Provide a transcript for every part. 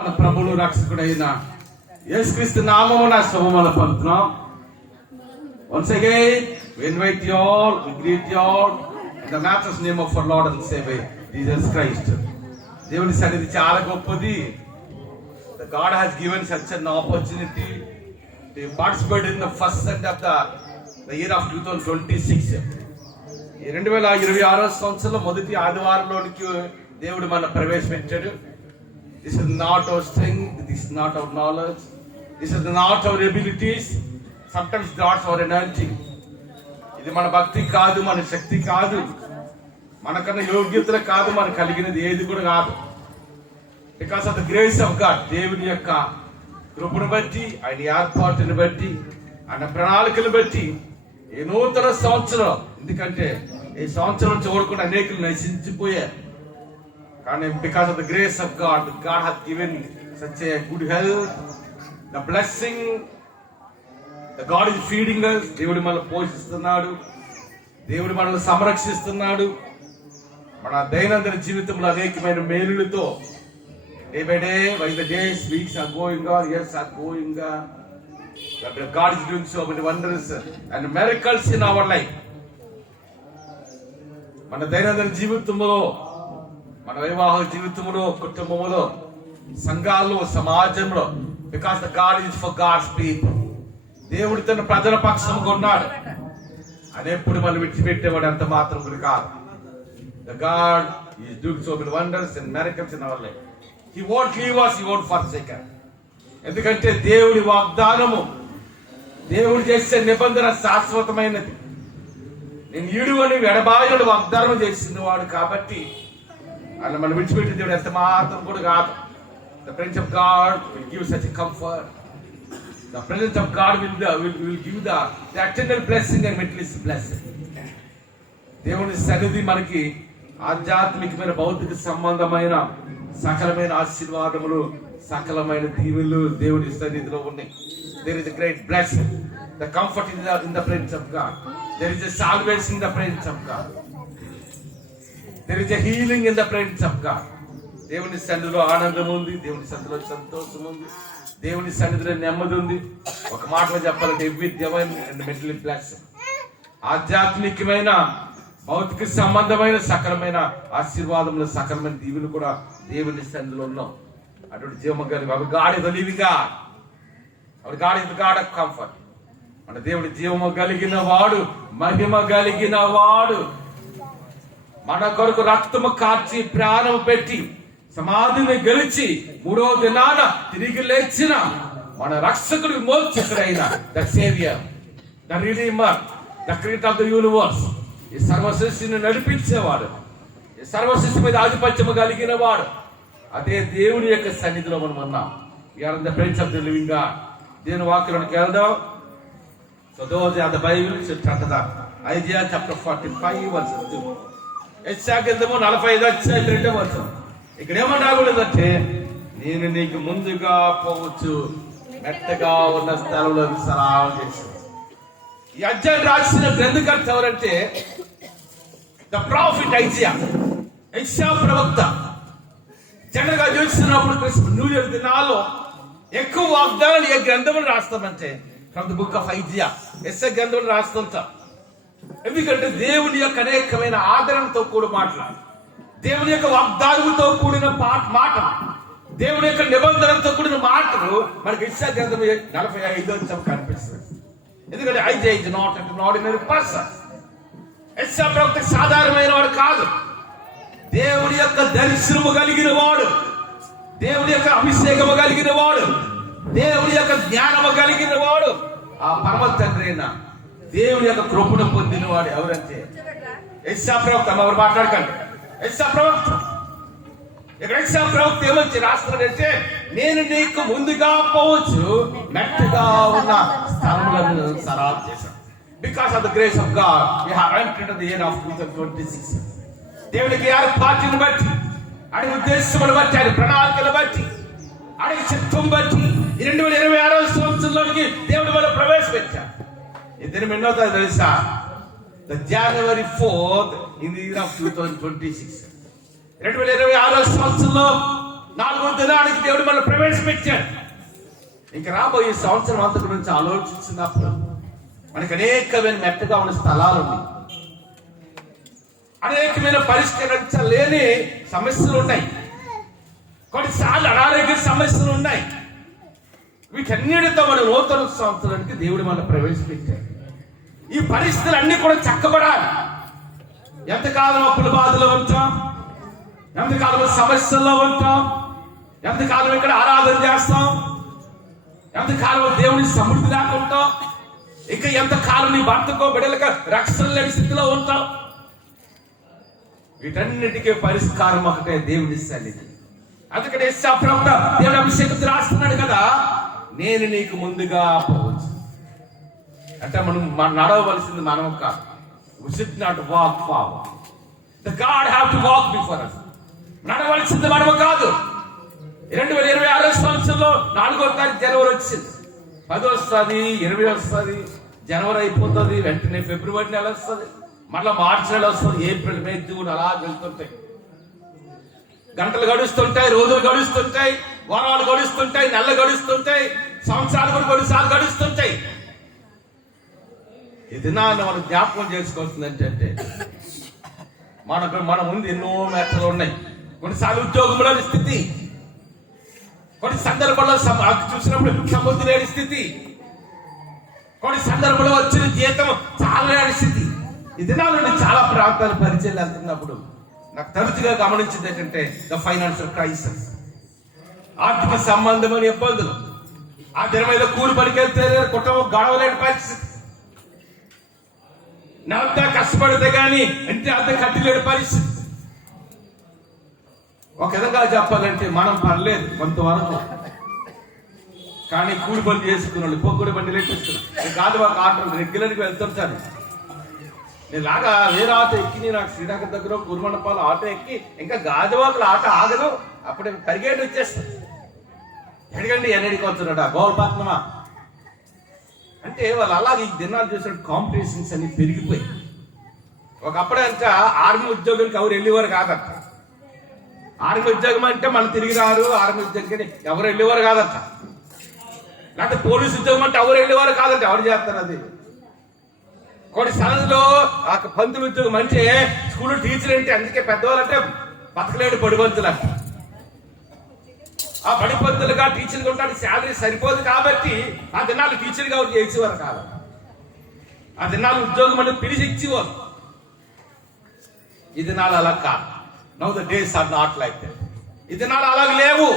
మన ప్రభువును రక్షకుడైన యేసుక్రీస్తు నామమున శుభములు పలుకుతున్నాం. Once again, we invite you all, we greet you all in the matchless name of our Lord and Savior Jesus Christ. దేవుని సన్నిధి చాలా గొప్పది. God has given such an opportunity to participate in the first Sunday of the year of 2026. 2026 సంవత్సరంలో మొదటి ఆదివారంలోనికి దేవుడు మన ప్రవేశపెట్టాడు. This is not our strength, this is not our knowledge, this is not our abilities, sometimes not our energy. ఇది మన భక్తి కాదు, మన శక్తి కాదు, మనకన్నా యోగ్యతలు కాదు, మనకు కలిగినది ఏది కూడా కాదు. Because of the grace of God, దేవుని యొక్క కృపను బట్టి, ఆయన ఏర్పాటుని బట్టి, ఆయన ప్రణాళికలు బట్టి ఈ నూతన సంవత్సరం, ఎందుకంటే ఈ సంవత్సరం చూడకుండా అనేకులు నశించిపోయారు. కానీ because of the grace of God, God has given such a good health, the blessing, the God is feeding us. దేవుడు మనల్ని పోషిస్తున్నాడు, దేవుడు మనల్ని సంరక్షిస్తున్నాడు. మన దైనందిన జీవితంలో అనేకమైన మేలులతో day by day, by the days, weeks are going on, years are going on. God is doing so many wonders and miracles in our life. మన దైనందిన జీవితంలో, మన వివాహ జీవితంలో, కుటుంబంలో, సంఘాల్లో, సమాజంలో, because the God is for God's people. దేవుడు తన ప్రజల పక్షంగా ఉన్నాడు. అనేప్పుడు మనం విడిచిపెట్టేవాడు ఎంత మాత్రం కూడా కాదు. The God is doing so many wonders and miracles in our life. He won't leave us, he won't forsake us. ఎందుకంటే దేవుడి వాగ్దానము, దేవుడు చేసే నిబంధన శాశ్వతమైనది. నేను ఈడువని ఎడబాయుడు వాగ్దానం చేసిన వాడు కాబట్టి అలా మనం విడిచిపెట్టిన దేవుడు ఎంత మాత్రం కూడా కాదు. The presence of God will give such a comfort. The presence of God will give the eternal blessing and material blessing. దేవుని సన్నిధి మనకి ఆధ్యాత్మికమైన, భౌతిక సంబంధమైన సకలమైన ఆశీర్వాదములు, సకలమైన దీవెనలు దేవుని సన్నిధిలో ఉన్నాయి. There is a great blessing. The comfort in the presence of God. There is a salvation in the presence of God. There is a healing in the presence of God. దేవుని సన్నిధిలో ఆనందం ఉంది, దేవుని సన్నిధిలో సంతోషం ఉంది, దేవుని సన్నిధిలో నెమ్మది ఉంది. ఒక మాటలో చెప్పాలంటే every divine and mental blessing, ఆధ్యాత్మికమైన, భౌతిక సంబంధమైన సకలమైన ఆశీర్వాదములు, సకలమైన దీవులు కూడా దేవుని సన్నిధిలో ఉన్నాం. అటువంటి జీవము కలిగి అవి God is the living God, అవి God is the God of comfort. మన దేవుడి జీవము కలిగిన వాడు, మహిమ కలిగిన వాడు, మన కొరకు రక్తము కార్చి ప్రాణం పెట్టి సమాధిని గెలిచి మూడో దినాన తిరిగి లేచిన మన రక్షకుడు, విమోచకుడైన the saviour, the redeemer, the creator of the universe, ఈ సర్వసృష్టిని నడిపించేవాడు, ఈ సర్వసృష్టి మీద ఆధిపత్యము కలిగిన వాడు, అదే దేవుని యొక్క సన్నిధిలో మనం ఉన్నాం. We are in the presence of the living God. దేవుని వాక్యంలోకి వెళ్దాం. So those are the Bible should turn to the Isaiah chapter 45 verses 2. యెషయా గ్రంథము 45వ అధ్యాయం 2వ వచనం. ఇక్కడ ఏమని రాగలదంటే, నేను నీకు ముందుగా పోవచ్చు, మెత్తగా ఉన్న స్థలంలో విశ్రామం చేసి. ఈ అధ్యాయం రాసిన గ్రంథకర్త ఎవరంటే ద ప్రాఫిట్ ఐజియా, యెషయా ప్రవక్త. జనరల్ గా చూస్తున్నప్పుడు న్యూ ఇయర్ దినాల్లో ఎక్కువ వాగ్దానాలు ఏ గ్రంథంలో రాస్తామంటే from the book of Isaiah, యెషయా గ్రంథంలో రాస్తుంటాం. ఎందుకంటే దేవుని యొక్క అనేకమైన ఆదరణతో కూడిన మాటలు, దేవుని యొక్క వాగ్దానంతో కూడిన మాట, దేవుని యొక్క నిబంధనతో కూడిన మాటలు మనకి యెషయా గ్రంథం 45వ అధ్యాయం కనిపిస్తుంది. ఎందుకంటే Isaiah is not an ordinary person. యెషయా ప్రవక్త సాధారణమైన వాడు కాదు. దేవుని యొక్క దర్శనము కలిగిన వాడు, దేవుని యొక్క అభిషేకము కలిగిన వాడు, దేవుని యొక్క జ్ఞానము కలిగిన వాడు, ఆ పరమ తండ్రి అయిన దేవుని యొక్క కృపను పొందిన వాడు ఎవరంటే యెషయా ప్రవక్త. ఎవరు మాట్లాడకండి, యెషయా ప్రవక్త. ఇక్కడ యెషయా ప్రవక్త ఏమొచ్చి రాస్తున్నాడంటే, నేను నీకు ముందుగా పోవచ్చు, మెట్టగా ఉన్న స్థలములను సరాలు చేశాను. Because of the grace of God we have entered the year of 2026. దేవునికి ఏర్పాటును బట్టి, ఆయన ఉద్దేశమును బట్టి, ఆయన ప్రణాళికను బట్టి, ఆయన చిత్తం బట్టి ఈ 2026వ సంవత్సరంలోకి దేవుడు మనం ప్రవేశపెట్టాడు. ఈ దినం ఎన్నో తారీఖు తెలుసా? The January 4th in the year of 2026. 2026 సంవత్సరంలో 4వ దినానికి దేవుడు మనల్ని ప్రవేశపెట్టాడు. ఇంకా రాబోయే సంవత్సరం అంత గురించి ఆలోచించినప్పుడు మనకి అనేకమైన మెట్టగా ఉన్న స్థలాలు ఉన్నాయి, అనేకమైన పరిష్కరించలేని సమస్యలు ఉన్నాయి, కొన్నిసార్లు అనారోగ్య సమస్యలు ఉన్నాయి. వీటన్నిటితో మన నూతన సంవత్సరానికి దేవుడు మనం ప్రవేశపెట్టాడు. ఈ పరిస్థితులు అన్ని కూడా చక్కబడాలి. ఎంతకాలం అప్పుల బాధలో ఉంటాం, ఎంతకాలం సమస్యల్లో ఉంటాం, ఎంతకాలం ఇక్కడ ఆరాధన చేస్తాం, ఎంతకాలం దేవుని సమృద్ధి లేక ఉంటాం, ఇంకా ఎంతకాలం నీ భర్తకో బిడ్డలక రక్షణ లేని స్థితిలో ఉంటాం. వీటన్నిటికీ పరిష్కారం ఒకటే, దేవుని సన్నిధి. అందుకని దేవుని అభిషేకం రాస్తున్నాడు కదా, నేను నీకు ముందుగా పోవచ్చు అంటే మనం నడవవలసింది మనం కాదు. We should not walk forward. The God have to walk before us. నడవలసింది మనము కాదు. 2026 సంవత్సరంలో 4వ తారీఖు జనవరి వచ్చింది, 10 వస్తుంది, 20 వస్తుంది, జనవరి అయిపోతుంది, వెంటనే ఫిబ్రవరి నెల వస్తుంది, మళ్ళీ మార్చి నెల వస్తుంది, ఏప్రిల్, మే, జూన్ అలా వెళ్తుంటాయి. గంటలు గడుస్తుంటాయి, రోజులు గడుస్తుంటాయి, వారాలు గడుస్తుంటాయి, నెలలు గడుస్తుంటాయి, సంవత్సరాలు కూడా కొన్నిసార్లు గడుస్తుంటాయి. ఈ దినాన్ని మనం జ్ఞాపకం చేసుకోవాల్సింది ఏంటంటే మన ముందు ఎన్నో మెట్టలు ఉన్నాయి. కొన్నిసార్లు ఉద్యోగంలో స్థితి, కొన్ని సందర్భంలో చూసినప్పుడు సమృద్ధి లేని స్థితి, కొన్ని సందర్భంలో వచ్చిన జీతం చాలా లేని స్థితి. ఈ దినాల్లో చాలా ప్రాంతాలు పరిచయం వెళ్తున్నప్పుడు నాకు తరచుగా గమనించింది ఏంటంటే ద ఫైనాన్షియల్ క్రైసిస్, ఆర్థిక సంబంధమైన ఇబ్బందులు. ఆ దినం మీద కూలి పనికెళ్తే కుటుంబం గడవలేని పరిస్థితి, నెలంతా కష్టపడితే కానీ అంటే అంత కట్టిలేని పరిస్థితి. ఒక విధంగా చెప్పాలంటే మనం పర్లేదు కొంతవరకు, కానీ కూలి పని చేసుకున్నాడు, పొక్కుడు బండి లేచేస్తున్నాడు. కాదు ఒక ఆటో రెగ్యులర్గా వెళ్తుంటాను. నేను లాగా వేరే ఆటో ఎక్కి నాకు శ్రీనగర్ దగ్గర గురుమండపాలు ఆటో ఎక్కి ఇంకా గాజువాకుల ఆటో ఆగదు, అప్పుడే పరిగెట్టి వచ్చేస్తాను. ఎడగండి ఎన్నడికి వస్తున్నాడు గోల్పట్నమా అంటే వాళ్ళు అలాగే ఈ దినాలు చూసిన కాంపిటీషన్స్ అన్ని పెరిగిపోయి. ఒకప్పుడు అంటే ఆర్మీ ఉద్యోగానికి ఎవరు వెళ్ళేవారు కాదట. ఆర్మీ ఉద్యోగం అంటే మనం తిరిగి రారు, ఆర్మీ ఉద్యోగం ఎవరు వెళ్ళేవారు కాదట. లేకపోతే పోలీసు ఉద్యోగం అంటే ఎవరు వెళ్ళేవారు కాదంట. ఎవరు చేస్తారు అది? కొన్ని స్థలంలో ఆ పంతులు ఉద్యోగం అంటే స్కూల్లో టీచర్ అంటే అందుకే పెద్దవాళ్ళు అంటే బతకలేడు పడిపంతులు అంట. ఆ పడిపంతులుగా టీచర్గా ఉంటాడు, శాలరీ సరిపోదు కాబట్టి ఆ దినాలు టీచర్గా చేసేవారు కాదు. ఆ దినాలు ఉద్యోగం అంటే పిలిచి ఇచ్చేవారు. ఈ దినాలు అలా కాదు. Now the days are not like that. ఈ దినాలు అలాగ లేవు.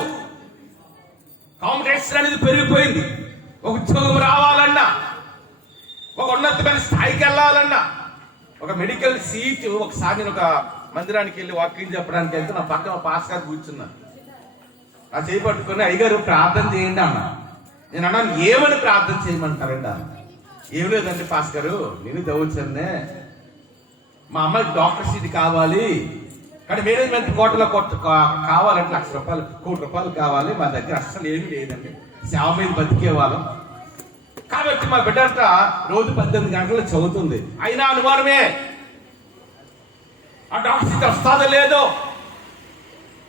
కాంపిటీషన్ అనేది పెరిగిపోయింది. ఒక ఉద్యోగం రావాలన్నా, ఒక ఉన్నతమైన స్థాయికి వెళ్ళాలన్నా, ఒక మెడికల్ సీట్. ఒకసారి నేను ఒక మందిరానికి వెళ్ళి వాకింగ్ చెప్పడానికి వెళ్తే నా పక్కన పాస్ గారు కూర్చున్నాను. ఆ చేయి పట్టుకుని అయ్యగారు ప్రార్థన చేయండి అన్న. నేను అన్నాను ఏమని ప్రార్థన చేయమంటారండి అన్న. ఏం లేదండి పాస్ గారు, నేను చదువుతానే, మా అమ్మాయికి డాక్టర్ సీట్ కావాలి, కానీ మేనేజ్మెంట్ కోటలో కావాలంటే ₹1,00,000 ₹1,00,00,000 కావాలి, మా దగ్గర అస్సలు ఏమీ లేదండి, సేవ మీద బతికేవాళ్ళం కాబట్టి మా బిడ్డ అంట రోజు 18 గంటలు చదువుతుంది, అయినా అనుమానమే ఆ డాక్టర్ సీట్ వస్తుందో లేదో.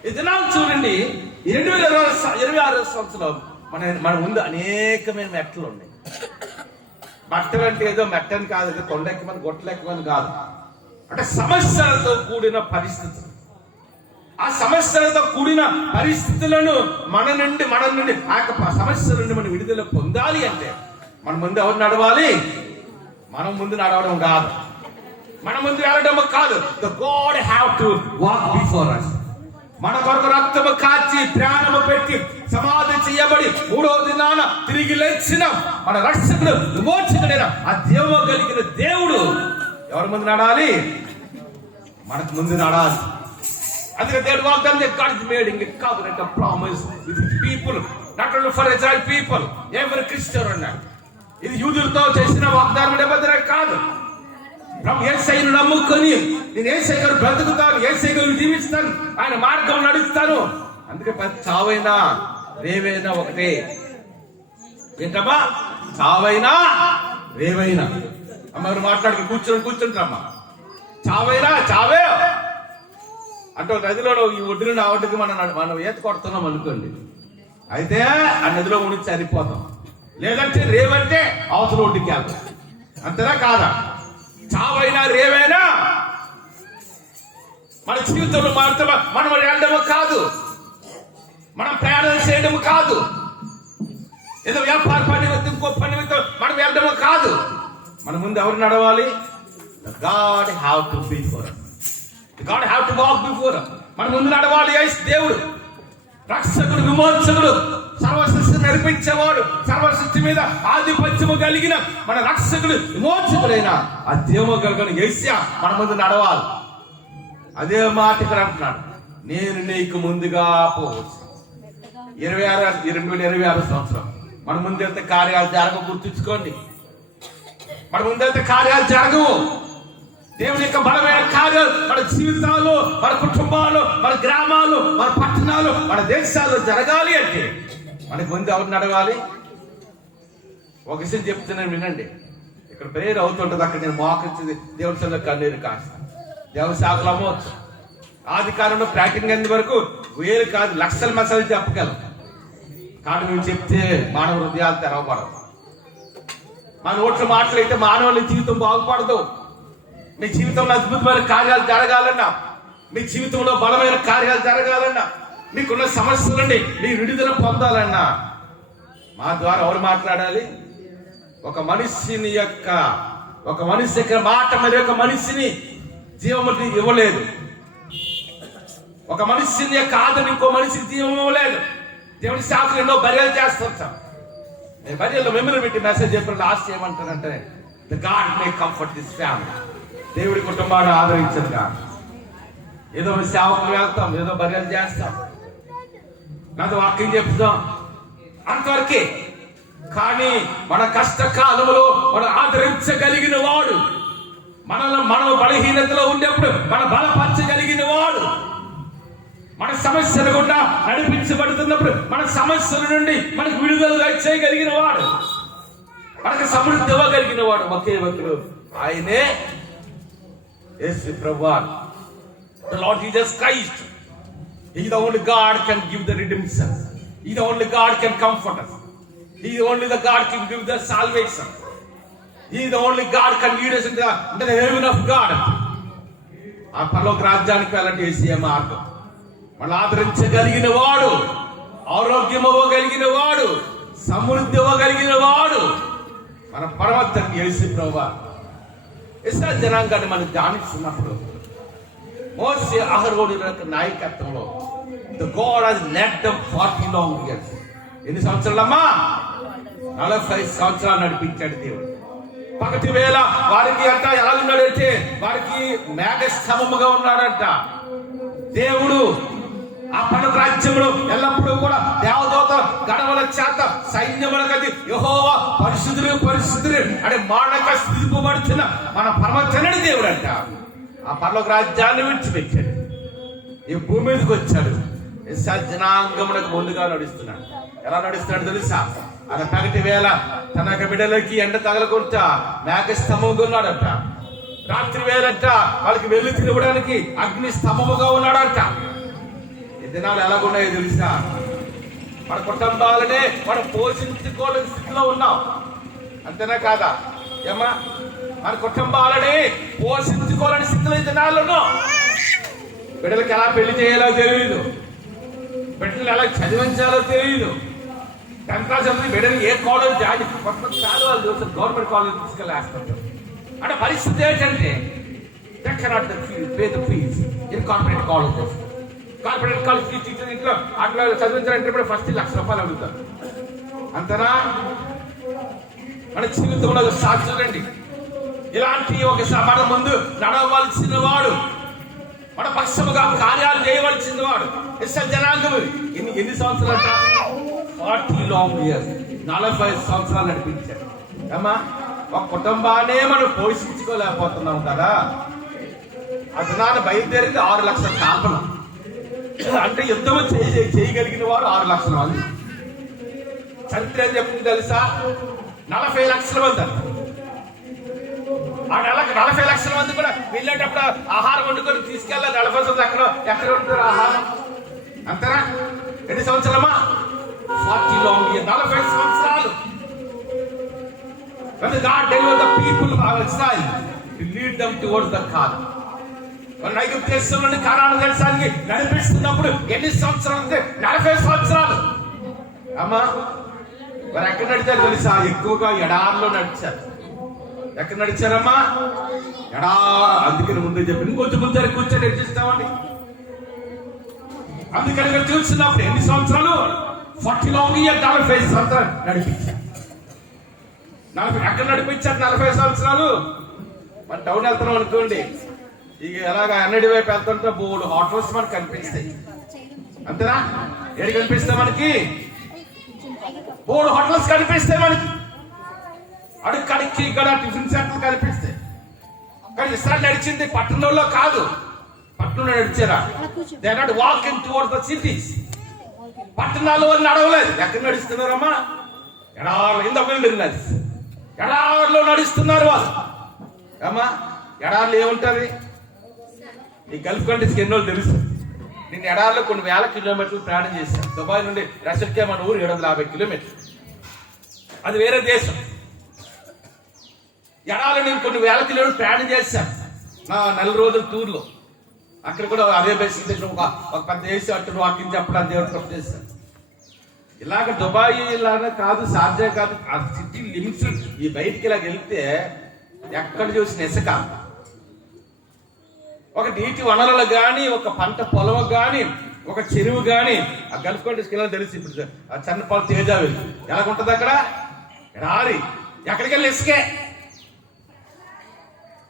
ఇది నాకు చూడండి, 2026 సంవత్సరం మన ముందు అనేకమైన మెట్టలు ఉన్నాయి. మెట్టలు అంటే ఏదో మెట్టని కాదు, ఏదో కొండెక్కమని గొట్టలెక్కమని కాదు, అంటే సమస్యలతో కూడిన పరిస్థితులు. ఆ సమస్యలతో కూడిన పరిస్థితులను మన నుండి ఆ సమస్యల నుండి మనం విడుదల పొందాలి అంటే మన ముందు ఎవరు నడవాలి? మనం ముందు నడవడం కాదు, మన ముందు వెళ్ళడం కాదు. The God have to walk before us. మన కొరకు రక్తము కాచి ప్రాణము పెట్టి సమాధి చేయబడి 3వ దినాన తిరిగి లేచిన మన రక్షకుడు విమోచకుడైన ఆ జీవము కలిగిన దేవుడు ఎవరి ముందు నడాలి? మనకు ముందు నడాలి. అందుకే దేవుడు వాగ్దానం చేశాడు, God is made a covenant of promise with his people, not only for Israel people, every Christian అన్నాడు. ఇది యూదులతో చేసిన వాగ్దానం నిబంధన కాదు. యేసయ్యను నమ్ముకొని నేను యేసయ్య గారు బ్రతుకుతాను, యేసయ్య గారు జీవిస్తాను, ఆయన మార్గం నడుస్తాను. అందుకే చావైనా రేవైనా ఒకటే. ఏంటమ్మా? చావైనా రేవైనా. అమ్మ మాట్లాడుకు కూర్చుంటారమ్మా. చావైనా చావే, అంటే నదిలో ఈ ఒడ్డున ఆ ఒడ్డుకి మనం ఈత కొడుతున్నాం అనుకోండి, అయితే ఆ నదిలో మునిగి చనిపోతాం. లేదంటే రేవంటే అవతల ఒడ్డుకి వెళ్తాం. అంతేనా కాదా? చావైనా రేవైనా మన జీవితంలో మనం వెళ్ళడము కాదు, మనం ప్రయాణం చేయడము కాదు, ఏదో వ్యాపార పని ఇంకో పని మనం వెళ్ళడము కాదు. మన ముందు ఎవరు నడవాలి? God have to be for us. God have to walk before us. మన ముందు నడవాలి దేవుడు, రక్షకుడు, విమోచకుడు, సర్వసృష్టి నడిపించేవాడు, సర్వసృష్టి మీద ఆధిపత్యము కలిగిన మన రక్షకుడు, విమోచకుడైన ఆ దేవుడు కలిగిన యేసయ్య మన ముందు నడవాలి. అదే మాట ఇక్కడ అంటున్నాడు, నేను నీకు ముందుగా పోవచ్చు. 2026 సంవత్సరం మన ముందైతే కార్యాలు జరగవు. గుర్తుంచుకోండి, మన ముందైతే కార్యాలు జరగవు. దేవుని యొక్క బలమైన కార్యాలు మన జీవితాలు, మన కుటుంబాలు, మన గ్రామాలు, మన పట్టణాలు, మన దేశాల్లో జరగాలి అంటే మనకు ముందు ఎవరు నడవాలి? ఒక విషయం చెప్తున్నాను వినండి. ఇక్కడ ప్రేయర్ అవుతుంటుంది, అక్కడ నేను మోకరించింది దేవుని సన్నిధిలో కన్నీరు కాస్త దేవుని శాఖలు అమ్మవచ్చు. ఆది కాలంలో ప్రాక్టింగ్ అయ్యేంత వరకు వేలు కాదు లక్షల మసాలు చెప్పగలం. కానీ మేము చెప్తే మానవ హృదయాలు తెరవబడవు. మన నోట్ల మాటలైతే మానవుల జీవితం బాగుపడదు. మీ జీవితంలో అద్భుతమైన కార్యాలు జరగాలన్నా, మీ జీవితంలో బలమైన కార్యాలు జరగాలన్నా, మీకున్న సమస్యల నుండి మీ విడుదల పొందాలన్నా మా ద్వారా ఎవరు మాట్లాడాలి? ఒక మనిషి యొక్క మాట మరి ఒక మనిషిని జీవముని ఇవ్వలేదు. ఒక మనిషిని యొక్క ఆదరణ ఇంకో మనిషికి జీవం ఇవ్వలేదు. దేవుని శాఖలు ఎన్నో బర్యాలు చేస్తాం. నేను బర్యాలో మెమరీ పెట్టి మెసేజ్ చెప్పిన లాస్ట్ ఏమంటానంటే, the God may comfort this family. దేవుడి కుటుంబాన్ని ఆదరించదుగా. ఏదో సేవకులు వెళ్తాం, ఏదో బర్యాలు చేస్తాం, నాతో వాక్యం చెప్తాం, అంతవరకే. కానీ మన కష్టకాలంలో మనం ఆదరించగలిగిన వాడు, మన బలహీనతలో ఉండేప్పుడు మన బలపరచగలిగిన వాడు, మన సమస్యలు గుండా నడిపించబడుతున్నప్పుడు మన సమస్యల నుండి మనకు విడుదల చేయగలిగిన వాడు, మనకు సమృద్ధి ఇవ్వగలిగిన వాడు ఒకే ఒకడు, ఆయనే యేసు ప్రభువు, the Lord Jesus Christ. He is the only God can give the redemption. He is the only God can comfort us. He is only the God can give the salvation. He is the only God can lead us into the heaven of God. ఆ పరలోక రాజ్యానికి వెళ్ళండి యేసయ్య మార్గం. మనం ఆదరించగలిగిన వాడు, ఆరోగ్యం ఇవ్వగలిగిన వాడు, సమృద్ధి ఇవ్వగలిగిన వాడు మన పరమ తండ్రి యేసు ప్రభువు. ఇశ్రాయేలు జనాంగాన్ని మనం ధ్యానిస్తున్నప్పుడు మోషే అహరోనుల యొక్క నాయకత్వంలో the God has led them 40 long years. ఎన్ని సంవత్సరాలమ్మా? 40 సంవత్సరాలు నడిపించాడు దేవుడు. పగటి వేళ వారికి అంట ఎలా ఉన్నాడంటే, వారికి మేఘ స్తంభముగా ఉన్నాడంట దేవుడు. ఆ పరలోక రాజ్యంలో ఎల్లప్పుడూ కూడా దేవదూత గణముల చేత సైన్యములకది యెహోవా పరిశుద్ధుడు పరిశుద్ధుడు అంటే మానక స్థితిపబడుతున్న మన పరమ తండ్రి దేవుడు అంట. ఆ పరలోక రాజ్యాన్ని విడిచిపెట్టాడు, ఈ భూమి మీదకి వచ్చాడు. ఇశ్రాయేలు జనాంగములకు ముందుగా నడుస్తున్నాడు. ఎలా నడుస్తున్నాడు తెలుసా? ఆయన పగటి వేళ తన బిడ్డలకి ఎండ తగలకుండా మేఘ స్తంభముగా ఉన్నాడట. రాత్రి వేళంట వాళ్ళకి వెళ్ళు తిరగడానికి అగ్ని స్తంభముగా ఉన్నాడంట. ఈ దినాలు ఎలాగున్నాయో తెలుసా? మన కుటుంబాలనే మనం పోషించుకోలేని స్థితిలో ఉన్నాం. అంతేనా కాదా? ఏమా, మన కుటుంబాలని పోషించుకోలేని స్థితిలో ఈ దినాలు ఉన్నాం. బిడ్డలకి ఎలా పెళ్లి చేయాలో తెలియదు, బిడ్డలు ఎలా చదివించాలో తెలియదు. 10th class చదివి బిడ్డలు ఏ కాలేజ్ జాయిన్ కొంతమంది కాదు వాళ్ళు చూస్తారు, గవర్నమెంట్ కాలేజ్ తీసుకెళ్ళేస్తుంటారు. అంటే పరిస్థితి ఏంటంటే they cannot pay the fees in corporate colleges. Corporate college teacher ఇంట్లో అట్లా చదివించాలంటే ఫస్ట్ ₹1,00,000 అడుగుతారు. అంతనా? మన జీవితంలో సాక్షులండి, ఇలాంటి ఒక మన ముందు నడవలసిన వాడు, మన పక్షముగా కార్యాలు చేయవలసిన వాడు ఇశ్రాయేలు జనాంగము ఎన్ని సంవత్సరాలు? 40 long years, 45 సంవత్సరాలు నడిపించాడు. అమ్మా, ఒక కుటుంబాన్నే మనం పోషించుకోలేకపోతున్నాం కదా. ఆ దినాన్ని బయలుదేరింది 6 లక్షల కాల్పన. అంటే యుద్ధం చేయగలిగిన వారు 6 లక్షల మంది. చరిత్ర ఏం చెప్తుంది తెలుసా? 40 లక్షల మంది అంట. ఆ నెలకు 40 లక్షల మంది కూడా వెళ్ళేటప్పుడు ఆహారం వండుకొని తీసుకెళ్ళాలి. 40 సంవత్సరాలు ఎక్కడ ఉంటారు ఆహారం? అంతేనా? ఎన్ని సంవత్సరాలమ్మా? 40 long years, 40 సంవత్సరాలు. When God delivered the people of Israel to lead them towards the Canaan. మరి ఐగుప్తు దేశంలోని కానాను దేశానికి నడిపిస్తున్నప్పుడు ఎన్ని సంవత్సరాలు అంటే 40 సంవత్సరాలు. అమ్మా మరి ఎక్కడ నడిచారు తెలుసా? ఎక్కువగా ఎడారిలో నడిచారు. ఎక్కడ నడిచారమ్మా? అందుకని ముందు చెప్పి ఇంకొంచెం ముందర కూర్చొని నడిచిస్తామండి. అందుకని ఇక్కడ చూస్తున్నప్పుడు ఎన్ని సంవత్సరాలు? 40 long years, 40 సంవత్సరాలు నడిపించారు. ఎక్కడ నడిపించారు 40 సంవత్సరాలు? మన టౌన్ వెళ్తున్నాం అనుకోండి, ఇక ఎలాగ అన్నడి వైపు వెళ్తుంటే బోర్డు హోటల్స్ మనకు కనిపిస్తాయి. అంతేనా? ఏది కనిపిస్తాయి మనకి? బోర్డు హోటల్స్ కనిపిస్తాయి మనకి. అడుక్కడికి ఇక్కడ టిఫిన్ సెంటర్లు కనిపిస్తాయి. కానీ ఇస్రాయల్ నడిచింది పట్టణంలో కాదు. పట్టణంలో నడిచారా? They are not walking towards the cities. పట్టణాల్లో వాళ్ళు నడవలేదు. ఎక్కడ నడుస్తున్నారమ్మా? ఎడారి ఇన్ ద విల్డర్నెస్. ఎడారిలో నడుస్తున్నారు వాళ్ళు. అమ్మా ఎడారిలో ఏముంటది? ఈ గల్ఫ్ కంట్రీస్కి ఎన్నో తెలుసు. నేను ఎడారిలో కొన్ని వేల కిలోమీటర్లు ప్రయాణం చేశాను. దుబాయ్ నుండి రషడ్కే మన ఊరు 750 కిలోమీటర్లు. అది వేరే దేశం. ఎడారిలో నేను కొన్ని వేల కిలోమీటర్లు ప్రయాణం చేశాను నా 4 రోజుల టూర్లో. అక్కడ కూడా అదే బేసిక్ ఒక పెద్ద దేశం అటు వాకింగ్ చెప్పడానికి దేవుడు తప్పు చేశాను. ఇలాగ దుబాయ్ ఇలాగ కాదు, సాధ్యం కాదు. ఆ సిటీ లిమిట్స్ ఈ బయటికి ఇలాగ వెళ్తే ఎక్కడ చూసిన ఇసుక. ఒక నీటి వనరులు కానీ, ఒక పంట పొలం కానీ, ఒక చెరువు కానీ, ఆ గల్ఫ్ కంట్రీస్కి వెళ్ళాలని తెలిసి ఇప్పుడు ఆ చన్నపాలు తేజావి ఎలాగుంటది అక్కడ? ఎడారి. ఎక్కడికి వెళ్ళి ఇసుకే.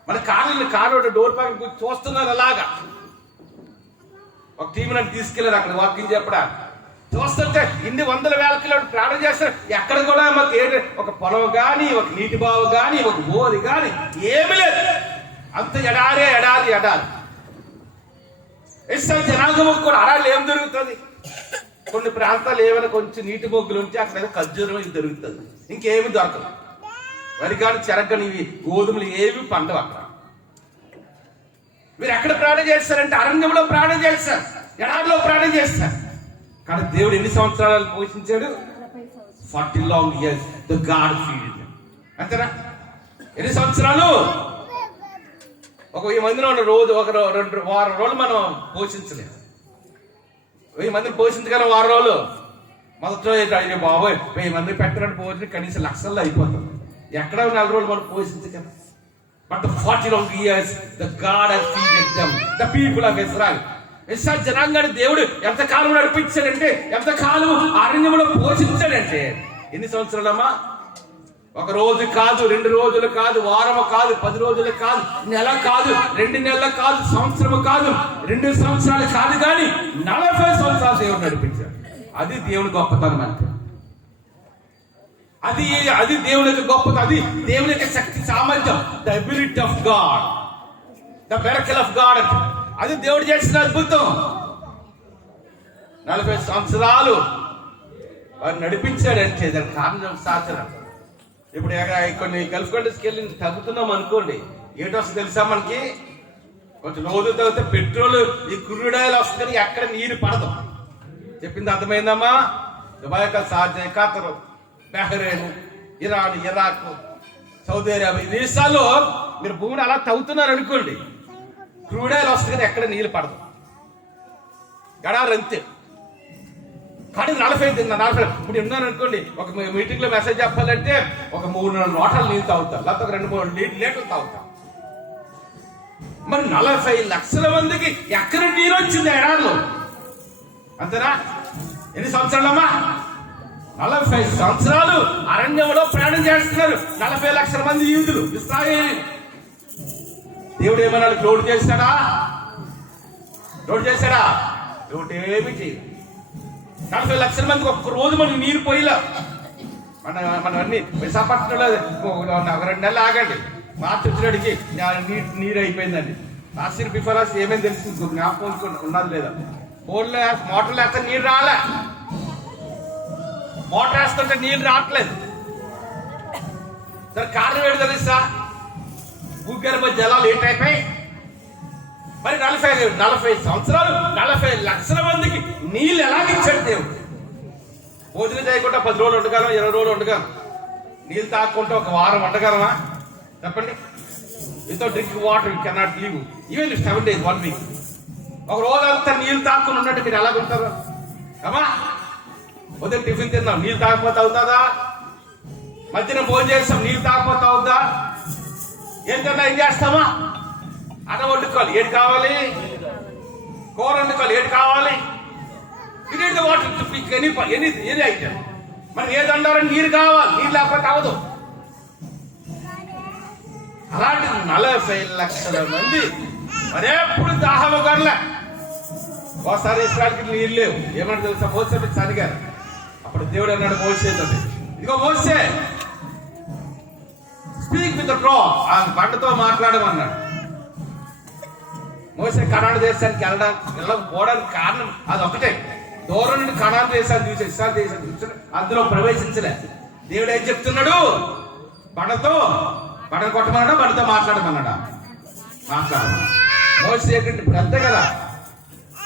మన కారు డోర్ పక్కన చూస్తున్నారు. అలాగా ఒక టీం నన్ను తీసుకెళ్ళారు అక్కడ వాకింగ్ చెప్పడానికి. చూస్తుంటే ఇన్ని 100,000 కిలోమీటర్లు ప్రయాణం చేస్తారు. ఎక్కడ కూడా మాకు ఒక పొలం కానీ, ఒక నీటి బావు కానీ, ఒక బోరి కానీ ఏమీ లేదు. అంత ఎడారే ఎడారి ఎడారి. ఇస్రాయేల్ జనాంగం కూడా అడారిలో ఏం దొరుకుతుంది? కొన్ని ప్రాంతాలు ఏమైనా కొంచెం నీటి బొగ్గులు ఉంటే అక్కడ ఖర్జూరం ఇది దొరుకుతుంది. ఇంకేమి దొరకదు. వరి కానీ, చెరగని గోధుమలు ఏమి పండవు అక్కడ. మీరు ఎక్కడ ప్రయాణం చేస్తారంటే అరణ్యంలో ప్రయాణం చేస్తారు, ఎడారిలో ప్రయాణం చేస్తారు. కానీ దేవుడు ఎన్ని సంవత్సరాలు పోషించాడు? 40 long years the God feeded them. అంతేనా? ఎన్ని సంవత్సరాలు? ఒక 1000 మందిలో ఉన్న రోజు ఒక 2 వారం రోజులు మనం పోషించలేదు. 1000 మందిని పోషించగలం వారం రోజులు. మొదట్లో బాబోయ్ 1000 మంది పెట్టడానికి పోషించి కనీసం లక్షల్లో అయిపోతాం. ఎక్కడ 4 రోజులు మనం పోషించగలం. But the 40 long years the God has feeded them, the people of Israel. ఇస్రాయేల్ జనాంగాన్ని దేవుడు ఎంతకాలం నడిపించాడంటే, ఎంతకాలం అరణ్యంలో పోషించాడంటే ఎన్ని సంవత్సరాలమ్మా? ఒక రోజు కాదు, 2 రోజులు కాదు, వారం కాదు, 10 రోజులు కాదు, నెల కాదు, 2 నెలలు కాదు, సంవత్సరం కాదు, 2 సంవత్సరాలు కాదు, కానీ 40 సంవత్సరాలు దేవుడు నడిపించాడు. అది దేవుని గొప్పతనం అంటే. అది దేవుని యొక్క గొప్పతనం. అది దేవుని యొక్క శక్తి సామర్థ్యం. The ability of God, the miracle of God. అది దేవుడు చేసిన అద్భుతం. 40 సంవత్సరాలు వారు నడిపించాడంటే దానికి కారణం శాసనం. ఇప్పుడు కొన్ని గల్ఫ్ కంట్రీస్కి వెళ్ళి తగ్గుతున్నాం అనుకోండి, ఏంటి వస్తుంది తెలుసా మనకి? కొంచెం రోజులు తగ్గితే పెట్రోల్, ఈ క్రూడ్ ఆయిల్ వస్తుంది, ఎక్కడ నీరు పడదు. చెప్పింది అర్థమైందమ్మా? Dubai, Sharjah, Qatar, Bahrain, Iran, Iraq, Saudi Arabia, ఈ దేశాల్లో మీరు భూమిని అలా తవ్వుతున్నారు అనుకోండి, క్రూడ్ ఆయిల్ వస్తుంది కానీ ఎక్కడ నీళ్ళు పడదు. గడారంతే. కానీ 40 ఇప్పుడు ఉన్నాను అనుకోండి, ఒక మీటింగ్ లో మెసేజ్ చెప్పాలంటే ఒక 3 లోటాలు నీళ్ళు తాగుతాం, లేకపోతే ఒక 2-3 లీటర్లు తాగుతాం. మరి 40 లక్షల మందికి ఎక్కడ నీరు వచ్చింది ఎడారిలో? అంతేనా? ఎన్ని సంవత్సరాలమ్మా? 40 సంవత్సరాలు అరణ్యంలో ప్రయాణం చేస్తున్నారు 40 లక్షల మంది యూదులు, ఇశ్రాయేలు. దేవుడు ఏమన్నా లోటు చేశాడా? లోటు చేశాడా? లోటు ఏమి చేయదు. 40 లక్షల మందికి ఒక్క రోజు మనం నీరు పోయిలా. మనం అన్ని విశాఖపట్నంలో 2 నెలలు ఆగండి, మార్చి వచ్చినడికి నీరు అయిపోయిందండి. లాస్ట్ ఇయర్ బిఫోర్ లాస్ట్ ఏమేమి తెలిసింది జ్ఞాపకం ఉన్నది లేదా? మోటార్లు వేస్తే నీరు రాలే. మోటార్ వేస్తుంటే నీళ్ళు రావట్లేదు. సరే కారణం ఏంటి తెలుసా? భూగర్భ జలాలు ఏంటైపోయి మరి 40 సంవత్సరాలు 40 లక్షల మందికి నీళ్ళు ఎలాగిచ్చాడు దేవుడు? భోజనం చేయకుండా 10 రోజులు ఉండగలం, 20 రోజులు ఉండగలం. నీళ్ళు తాక్కుంటే ఒక వారం ఉండగలమా చెప్పండి? Without drinking water you cannot live even 7 days 1 week. ఒక రోజు అంతా నీళ్ళు తాక్కుని ఉన్నట్టు మీరు ఎలాగుంటారు? అమ్మా ఉదయం టిఫిన్ తిన్నాం, నీళ్ళు తాగకపోతే అవుతుందా? మధ్యాహ్నం భోజనం చేస్తాం, నీళ్ళు తాగకపోతే అవుతుందా? ఏంటన్నా ఏం చేస్తామా? అన్నం వండుకోవాలి, ఏది కావాలి? కూర వండుకోవాలి, ఏది కావాలి? ఇది వాటర్ ఎనీ ఐటమ్. మరి ఏది వండాలని నీరు కావాలి, నీళ్ళు లేకపోతే అవదు. అలాంటి 40 లక్షల మంది మరెప్పుడు దాహము కనలే. ఒకసారి ఇస్రాయల్కి నీళ్ళు లేవు, ఏమన్నా తెలుసా? మోసే చనిగారు. అప్పుడు దేవుడు అన్నాడు మోసేతో, ఇదిగో మోసే, స్పీక్ విత్ ద డ్రాప్, ఆ బండతో మాట్లాడమన్నాడు. మోసే కనాను దేశానికి వెళ్ళకపోవడానికి కారణం అదొకటే. దూరం నుండి కనాను దేశాన్ని చూసి ఇస్రాయల్ దేశాన్ని చూసి అందులో ప్రవేశించలే. దేవుడు ఏం చెప్తున్నాడు? బండను కొట్టమన్నాడా, బండతో మాట్లాడమన్నాడా? మాట్లాడమన్నా. మోసే ఏంటంటే ఇప్పుడు అంతే కదా,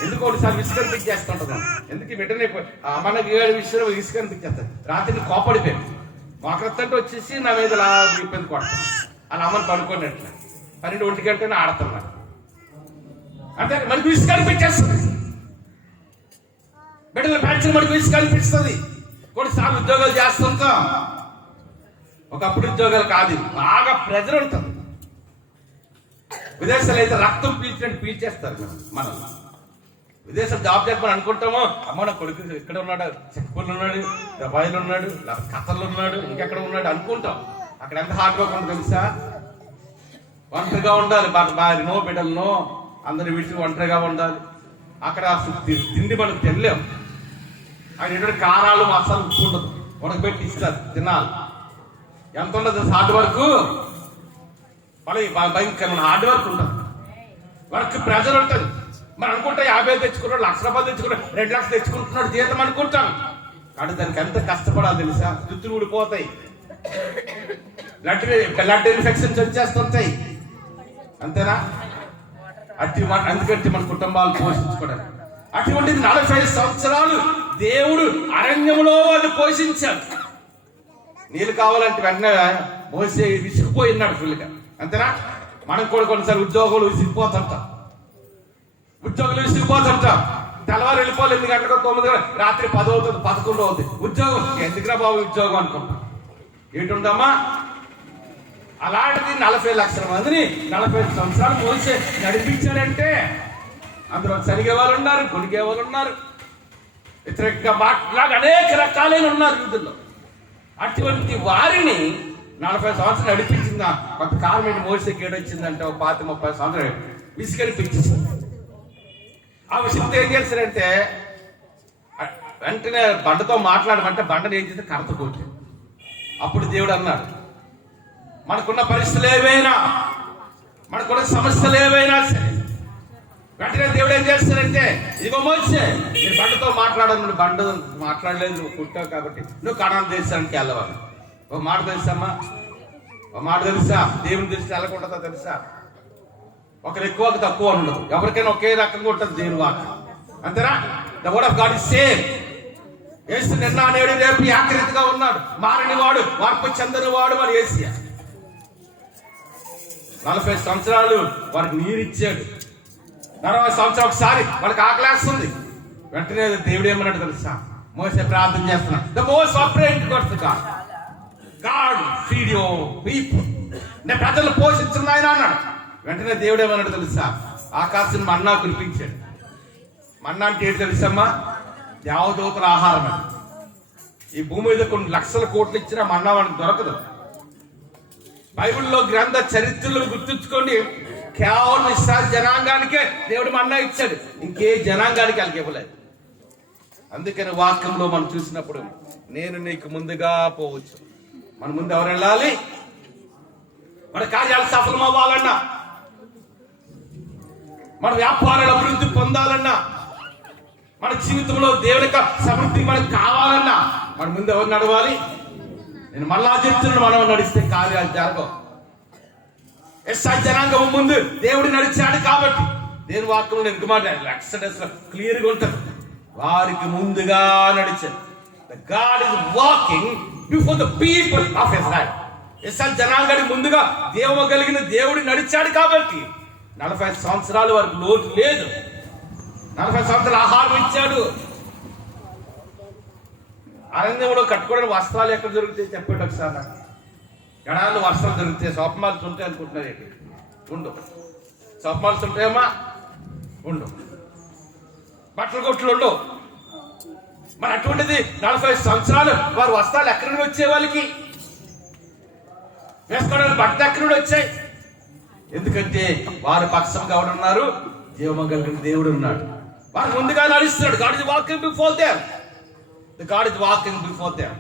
ఎందుకు ఒకటిసారి విసుకనిపించేస్తుంటాం. ఎందుకు వెంటనే మనకి 7 విషయాలు విసుకనిపించేస్తాయి. రాత్రి కోపడిపోయాడు, మొకరత్తంటే వచ్చేసి నా మీద ఇబ్బంది కొడతాను. అలా అమ్మని పడుకున్నట్లు 12 గంటనే ఆడుతున్నాడు. అంటే మనకి విసుకనిపించేస్తుంది. బిడ్డల పెన్షన్ మనకి విసుకనిపిస్తుంది. కొన్నిసార్లు ఉద్యోగాలు చేస్తుంటాం, ఒకప్పుడు ఉద్యోగాలు కాదు, బాగా ప్రెజర్ ఉంటుంది. విదేశాలు అయితే రక్తం పీల్చినట్టు పీల్చేస్తారు మనం. విదేశం జాబ్ చేద్దామని అనుకుంటామో, అమ్మ నా కొడుకు ఇక్కడ ఉన్నాడు, చెక్కులు ఉన్నాడు, దుబాయ్లో ఉన్నాడు, ఖతర్లో ఉన్నాడు, ఇంకెక్కడ ఉన్నాడు అనుకుంటాం. అక్కడ ఎంత హార్డ్ వర్క్ ఉంటుందో తెలుసా? ఒంటరిగా ఉండాలి, భార్యనో బిడ్డలనో అందరి వీటికి ఒంటరిగా ఉండాలి. అక్కడ తిండి మనం తినలేము. అక్కడ ఏంటంటే కారాలు మసాలు ఉప్పు ఉండదు, ఉడకబెట్టి ఇస్తారు తినాలి. ఎంత ఉండదు హార్డ్ వర్క్, భయంకరమైన హార్డ్ వర్క్ ఉంటుంది. వర్క్ ప్రెజర్ ఉంటుంది. మనం అనుకుంటా 50 తెచ్చుకున్నాడు, ₹1,00,000 తెచ్చుకున్నాడు, 2 లక్షలు తెచ్చుకుంటున్నాడు జీతం అనుకుంటాం. కానీ దానికి ఎంత కష్టపడాలి తెలుసా? జుత్తులు ఊడిపోతాయి, బ్లడ్ ఇన్ఫెక్షన్స్ వచ్చేస్తుంటాయి. అంతేనా? అందుకంటే మన కుటుంబాలు పోషించుకోవడానికి అటువంటిది 45 సంవత్సరాలు దేవుడు అరణ్యంలో వాళ్ళు పోషించాడు. నీళ్ళు కావాలంటే వెంటనే మోసే విసిగిపోయినాడు ఫుల్గా. అంతేనా? మనం కూడా కొన్నిసార్లు ఉద్యోగులు విసిగిపోతుంటాం. తెల్లవారు వెళ్ళిపోవాలి 8 గంటలకు, 9 గంటలకు, రాత్రి 10 అవుతుంది, 11 అవుతుంది. ఉద్యోగం ఎందుకురా బాబు ఉద్యోగం అనుకుంటాం. ఏంటుండమ్మా? అలాంటిది 40 లక్షల మందిని 45 సంవత్సరాలు మోసే నడిపించాడంటే అందులో సరిగే వాళ్ళు ఉన్నారు, కొనిగే వాళ్ళు ఉన్నారు, వ్యతిరేకంగా మాట్లాగా అనేక రకాలైన ఉన్నారు యూదుల్లో. అటువంటి వారిని 40 సంవత్సరాలు నడిపించిందా? కొంతకాలం ఏంటి మోసకి ఏడొచ్చిందంటే 30 సంవత్సరాలు విసిగనిపించింది. ఆ విషయంతో ఏం చేశారంటే వెంటనే బండతో మాట్లాడమంటే బండను ఏం చేస్తే కర్త కొట్టి. అప్పుడు దేవుడు అన్నాడు, మనకున్న పరిస్థితులు ఏవైనా, మనకున్న సమస్యలు ఏవైనా సరే, వెంటనే దేవుడు ఏం చేస్తారంటే, ఇదిగో మోసే నేను బండతో మాట్లాడను. బండ మాట్లాడలేదు, నువ్వు పుట్టావు కాబట్టి నువ్వు కనాను దేశానికి వెళ్ళవాలి. ఒక మాట తెలుసమ్మా, ఒక మాట తెలుసా? దేవుని దృష్టి వెళ్ళకుంటుందో తెలుసా? ఒకరు ఎక్కువ ఒక తక్కువ ఉండదు, ఎవరికైనా ఒకే రకంగా ఉంటుంది దేవుని వాక్యం. అంతేనా? The word of God is same. యేసు నిన్న నేడు రేపు ఏకరీతిగా ఉన్నాడు, మారని వాడు, మార్పు చెందని వాడు మన యేసయ్య. 40 సంవత్సరాలు వారికి నీరు ఇచ్చాడు. 40 సంవత్సరాలు ఒకసారి వాళ్ళకి ఆకలేస్తుంది. వెంటనే దేవుడు ఏమన్నాడు తెలుసా? మోసే ప్రార్థన చేస్తున్నా, the most operate God feed your people, నేను ప్రజలు పోషించిన ఆయన అన్నాడు. వెంటనే దేవుడు ఏమన్నాడు తెలుసా? ఆకాశం మన్నా కురిపించాడు. మన్నా అంటే ఏంటి తెలుసమ్మా? దేవదూతల ఆహారం అది. ఈ భూమి మీద కొన్ని లక్షల కోట్లు ఇచ్చినా మన్నా వాడికి దొరకదు. బైబిల్లో గ్రంథ చరిత్రలు గుర్తుంచుకోండి, కేవలం ఇస్రాయేల్ జనాంగానికే దేవుడు మన్నా ఇచ్చాడు, ఇంకే జనాంగానికి వాళ్ళకి ఇవ్వలేదు. అందుకని వాక్యంలో మనం చూసినప్పుడు నేను నీకు ముందుగా పోవచ్చు. మన ముందు ఎవరు వెళ్ళాలి? మన కార్యాలు సఫలం అవ్వాలన్నా, మన వ్యాపారాలు అభివృద్ధి పొందాలన్నా, మన జీవితంలో దేవుని యొక్క సమృద్ధి మనకు కావాలన్నా మన ముందు ఎవరు నడవాలి? నేను మళ్ళా చెప్తున్నాను, మనం నడిస్తే కార్యాలు జరగవు. ఇశ్రాయేలు జనాంగం ముందు దేవుడు నడిచాడు కాబట్టి దేని వాక్యంలో నిర్గమాన ఎక్సడస్ క్లియర్గా ఉంటుంది. వారికి ముందుగా నడిచాడు. God is walking before the people of Israel. ఇశ్రాయేలు జనాంగానికి ముందుగా దేవ కలిగిన దేవుడు నడిచాడు కాబట్టి 40 సంవత్సరాల వరకు లోటు లేదు. 40 సంవత్సరాలు ఆహారం ఇచ్చాడు. అరణ్యంలో కట్టుకోవడానికి వస్త్రాలు ఎక్కడ దొరుకుతాయి చెప్పండి ఒకసారి నాకు. గణాలు వస్త్రాలు దొరుకుతాయి, సోపమాలు ఉంటాయి అనుకుంటున్నారు ఏంటి? ఉండు. సోపమాలు ఉంటాయమ్మా? ఉండు. బట్టల కొట్లు ఉండవు. మరి అటువంటిది 40 సంవత్సరాలు వారు వస్త్రాలు ఎక్కడి నుండి వచ్చే వాళ్ళకి వేసుకోవడానికి బట్ట ఎక్కడి నుండి వచ్చాయి? ఎందుకంటే వారి పక్షంగా ఎవరున్నారు? జీవమగలిగిన దేవుడు ఉన్నాడు. వారు ముందుగా నడుస్తున్నాడు. God is walking before them. The God is walking before them.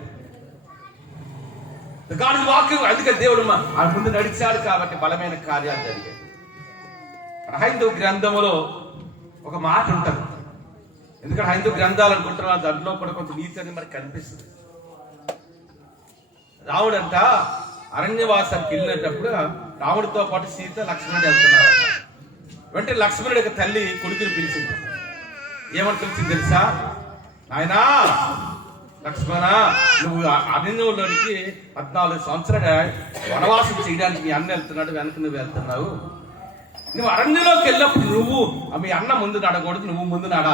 The God is walking. అందుకే దేవుడు ఆ ముందు నడిచాడు కాబట్టి బలమైన కార్యాలు జరిగాయి. హైందవ గ్రంథములో ఒక మాట ఉంటుంది. ఎందుకంటే హైందవ గ్రంథాలు అనుకుంటున్నా దాంట్లో కూడా కొంత నీతి అనేది మనకి కనిపిస్తుంది. రాముడు అంట అరణ్యవాసానికి వెళ్ళేటప్పుడు రాముడితో పాటు సీత లక్ష్మణుడు వెళ్తున్నారు. వెంటనే లక్ష్మణుడి యొక్క తల్లి కొడుకుని పిలిచింది. ఏమని పిలిచింది తెలుసా? నాయనా లక్ష్మణ, నువ్వు అరణ్యంలోనికి 14 సంవత్సరాలు వనవాసం చేయడానికి మీ అన్న వెళ్తున్నాడు, వెనక నువ్వు వెళ్తున్నావు. నువ్వు అరణ్యంలోకి వెళ్ళినప్పుడు నువ్వు మీ అన్న ముందు నడకూడదు, నువ్వు ముందు నడ.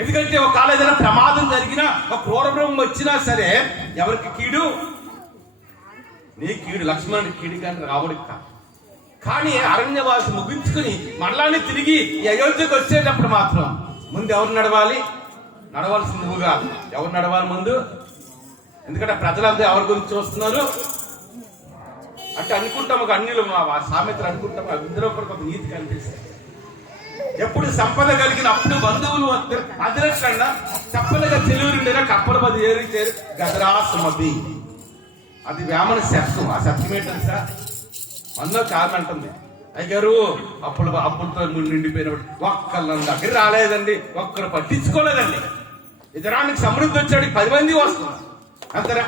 ఎందుకంటే ఒకవేళ ఏదైనా ప్రమాదం జరిగినా, ఒక క్రూరమృగం వచ్చినా సరే ఎవరికి కీడు? నీ కీడు. లక్ష్మణుడి కీడు కానీ రాముడికి కాదు. కానీ అరణ్యవాసం ముగించుకుని మళ్ళాన్ని తిరిగి ఈ అయోధ్యకు వచ్చేటప్పుడు మాత్రం ముందు ఎవరు నడవాలి? నడవాల్సి నువ్వుగా. ఎవరు నడవాలి ముందు? ఎందుకంటే ప్రజలంతా ఎవరి గురించి చూస్తున్నారు అంటే అనుకుంటాం. ఒక అన్యులు సామెతలు అనుకుంటాం. అందులో కూడా కొంత నీతి కనిపిస్తుంది. ఎప్పుడు సంపద కలిగిన అప్పుడు బంధువులు వస్తారు. అదిరట్లన్నా చెప్పలుగా తెలివిండినా కప్పల పది ఏరి చేరి గదరాసుమది. అది వేమన శబ్దం. ఆ శబ్దం ఏంటంటే సార్ మనలో కాదంటుంది. అయ్యారు అప్పులతో నిండిపోయినప్పుడు ఒక్కళ్ళ దగ్గర రాలేదండి, ఒక్కరు పట్టించుకోలేదండి. ఇతరానికి సమృద్ధి వచ్చాడు, 10 మంది వస్తున్నారు. అంతరా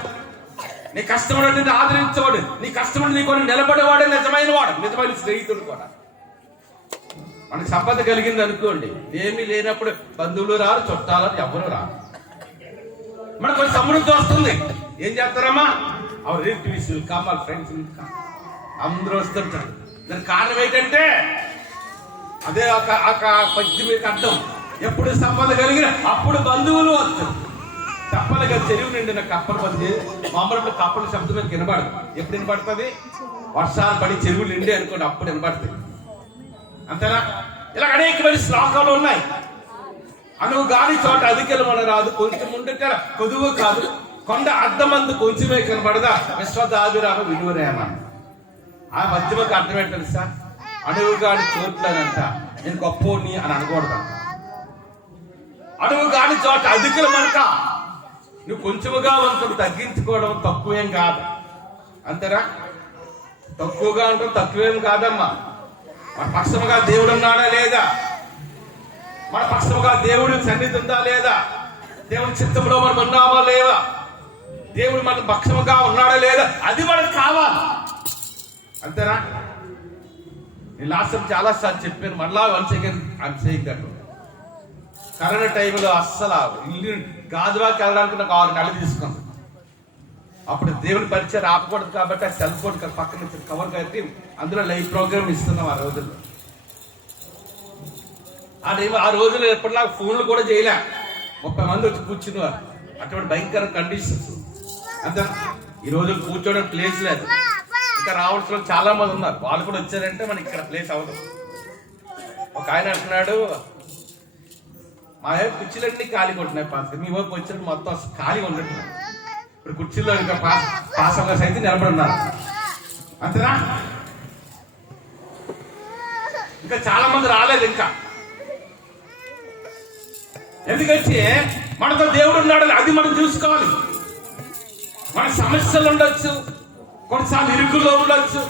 నీ కష్టపడి ఆదరించేవాడు, నీ కష్టపడి నీ కొన్ని నిలబడేవాడే నిజమైన వాడు, నిజమైన స్నేహితుడు కూడా. మనకి సంపద కలిగింది అనుకోండి, ఏమీ లేనప్పుడు బంధువులు రారు, చుట్టాలు ఎవరు రారు. మనకు కొంచెం సమృద్ధి వస్తుంది, ఏం చేస్తారమ్మా? Hour relatives will come, our friends will come, అందరూ వస్తుంటారు. దానికి కారణం ఏంటంటే అదే ఒక పద్యం మీకు అర్థం. ఎప్పుడు సంపద కలిగిన అప్పుడు బంధువులు వస్తారు. కప్పలుగా చెరువు నిండిన కప్పల పది మామూలు కప్పల శబ్దం మీకు వినబడదు. ఎప్పుడు వినపడుతుంది? వర్షాలు పడి చెరువులు నిండి అనుకోండి, అప్పుడు వినపడుతుంది. అంతేనా? ఇలా అనేకమైన శ్లోకాలు ఉన్నాయి. అనువు గాని చోట అధికలు మన రాదు, కొంచెం ఉంటే కొదువు కాదు, కొండ అద్దమందు కొంచెమే కనబడదా, విశ్వదాభిరామ విలువరేమ. ఆ మధ్యమకు అర్థం ఏంటో తెలుసా? అణువు గాని చోట్లనంట నేను గొప్పోని అని అనకూడదు. అణువు గాని చోట అధికలు మనక, నువ్వు కొంచెముగా ఉంటావు, తగ్గించుకోవడం తక్కువేం కాదు. అంతేనా? తక్కువగా ఉంటాం తక్కువేం కాదమ్మా. మన పక్షముగా దేవుడు ఉన్నాడా లేదా? మన పక్షముగా దేవుడి సన్నిధి ఉందా లేదా? దేవుడి చిత్తంలో మనం ఉన్నామా లేవా? దేవుడు మన పక్షముగా ఉన్నాడా లేదా? అది మనకు కావాలి. అంతేనా? నేను లాస్ట్ టైం చాలా సార్లు చెప్పాను, మళ్ళా once again I'm saying that. Corona టైంలో అస్సలు ఇల్లు గాజువాకి వెళ్ళడానికి నాకు 6 నెలలు తీసుకున్నాను. అప్పుడు దేవుని పరిచయం ఆపకూడదు కాబట్టి ఆ సెల్ ఫోన్ పక్కన కవర్ కట్టి అందులో లైవ్ ప్రోగ్రామ్ ఇస్తున్నాం. ఆ రోజుల్లో ఆ రోజుల్లో ఎప్పటిలా ఫోన్లు కూడా చేయలే. 30 మంది వచ్చి కూర్చునేవారు. అటువంటి భయంకర కండిషన్స్. అంతే. ఈ రోజు కూర్చోవడం ప్లేస్ లేదు. ఇంకా రావాల్సిన చాలా మంది ఉన్నారు. వాళ్ళు కూడా వచ్చారంటే మనకి ఇక్కడ ప్లేస్ అవ్వదు. ఒక ఆయన అంటున్నాడు, మా వైపు కుర్చీలన్నీ ఖాళీ ఉంటున్నాయి పాస్, మీ వైపు వచ్చినట్టు మొత్తం ఖాళీ ఉండట్లేదు. ఇప్పుడు కుర్చీలో ఇంకా పాసంగా సైతం నిలబడి ఉన్నారు. అంతేనా? ఇంకా చాలా మంది రాలేదు. ఇంకా ఎందుకంటే మనతో దేవుడు ఉన్నాడు, అది మనం చూసుకోవాలి. మన సమస్యలు ఉండొచ్చు, కొన్నిసార్లు ఇరుకుల్లో ఉండొచ్చు,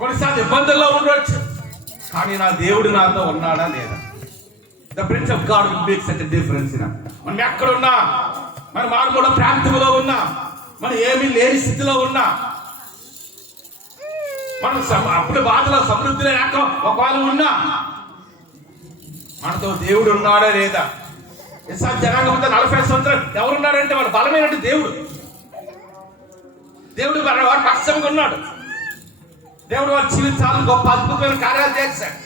కొన్నిసార్లు ఇబ్బందుల్లో ఉండొచ్చు, కానీ నా దేవుడు నాతో ఉన్నాడా లేదా? The Prince of God will make such a difference in us. మనం ఎక్కడున్నా, మన మారుమూల ప్రాంతంలో ఉన్నా, మనం ఏమీ లేని స్థితిలో ఉన్నా, మనం అప్పుడు బాధలో సమృద్ధిలో లేక ఒకవేళ ఉన్నా మనతో దేవుడు ఉన్నాడా లేదా? ఇస్రాయేలు జనాంగంతో 40 సంవత్సరాలు ఎవరున్నాడంటే వాళ్ళ బలమైనట్టు దేవుడు వాడు పక్షంగా ఉన్నాడు. దేవుడు వారి జీవితాలను గొప్ప అద్భుతమైన కార్యాలు చేశాడు.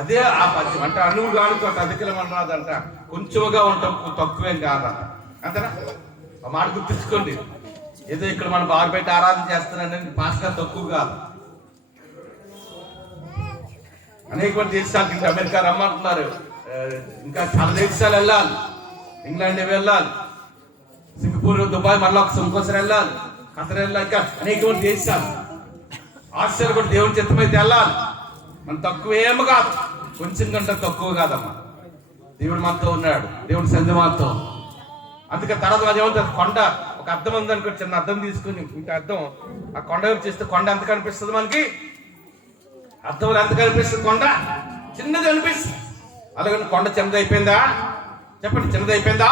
అదే ఆ పద్యం అంటే అనువు గాని తోట అధికలం అన్నదంట, కొంచెముగా ఉంటాం తక్కువేం కాదంట. అంతేనా? ఆ మాట గుర్తించుకోండి. ఏదో ఇక్కడ మనం బాగా పెట్టి ఆరాధన చేస్తున్నానని పాస్టర్ తక్కువ కాదు. అనేక మంది దేశాలకు ఇంకా అమెరికా రమ్మంటున్నారు, ఇంకా చాలా దేశాలు వెళ్ళాలి, ఇంగ్లాండ్ వెళ్ళాలి, సింగపూర్, దుబాయ్, మళ్ళీ ఇంకోసారి వెళ్ళాలి, ఖతర్ వెళ్ళాలి, ఇంకా అనేక మంది దేశాలు, ఆస్ట్రేలియా కూడా దేవుని చిత్తమైతే వెళ్ళాలి. మనం తక్కువ ఏమి కాదు, కొంచెం కంటే తక్కువ కాదమ్మా. దేవుడు మనతో ఉన్నాడు, దేవుడి సంధి మనతో. అందుకే తర్వాత అది ఏమంటారు, కొండ ఒక అర్థం ఉందనుకో, చిన్న అర్థం తీసుకుని ఇంకా అర్థం ఆ కొండ వైపు చేస్తే కొండ ఎంత కనిపిస్తుంది మనకి? అర్థంలో ఎంత కనిపిస్తుంది? కొండ చిన్నది అనిపిస్తుంది. అలాగే కొండ చిన్నది అయిపోయిందా? చెప్పండి, చిన్నది అయిపోయిందా?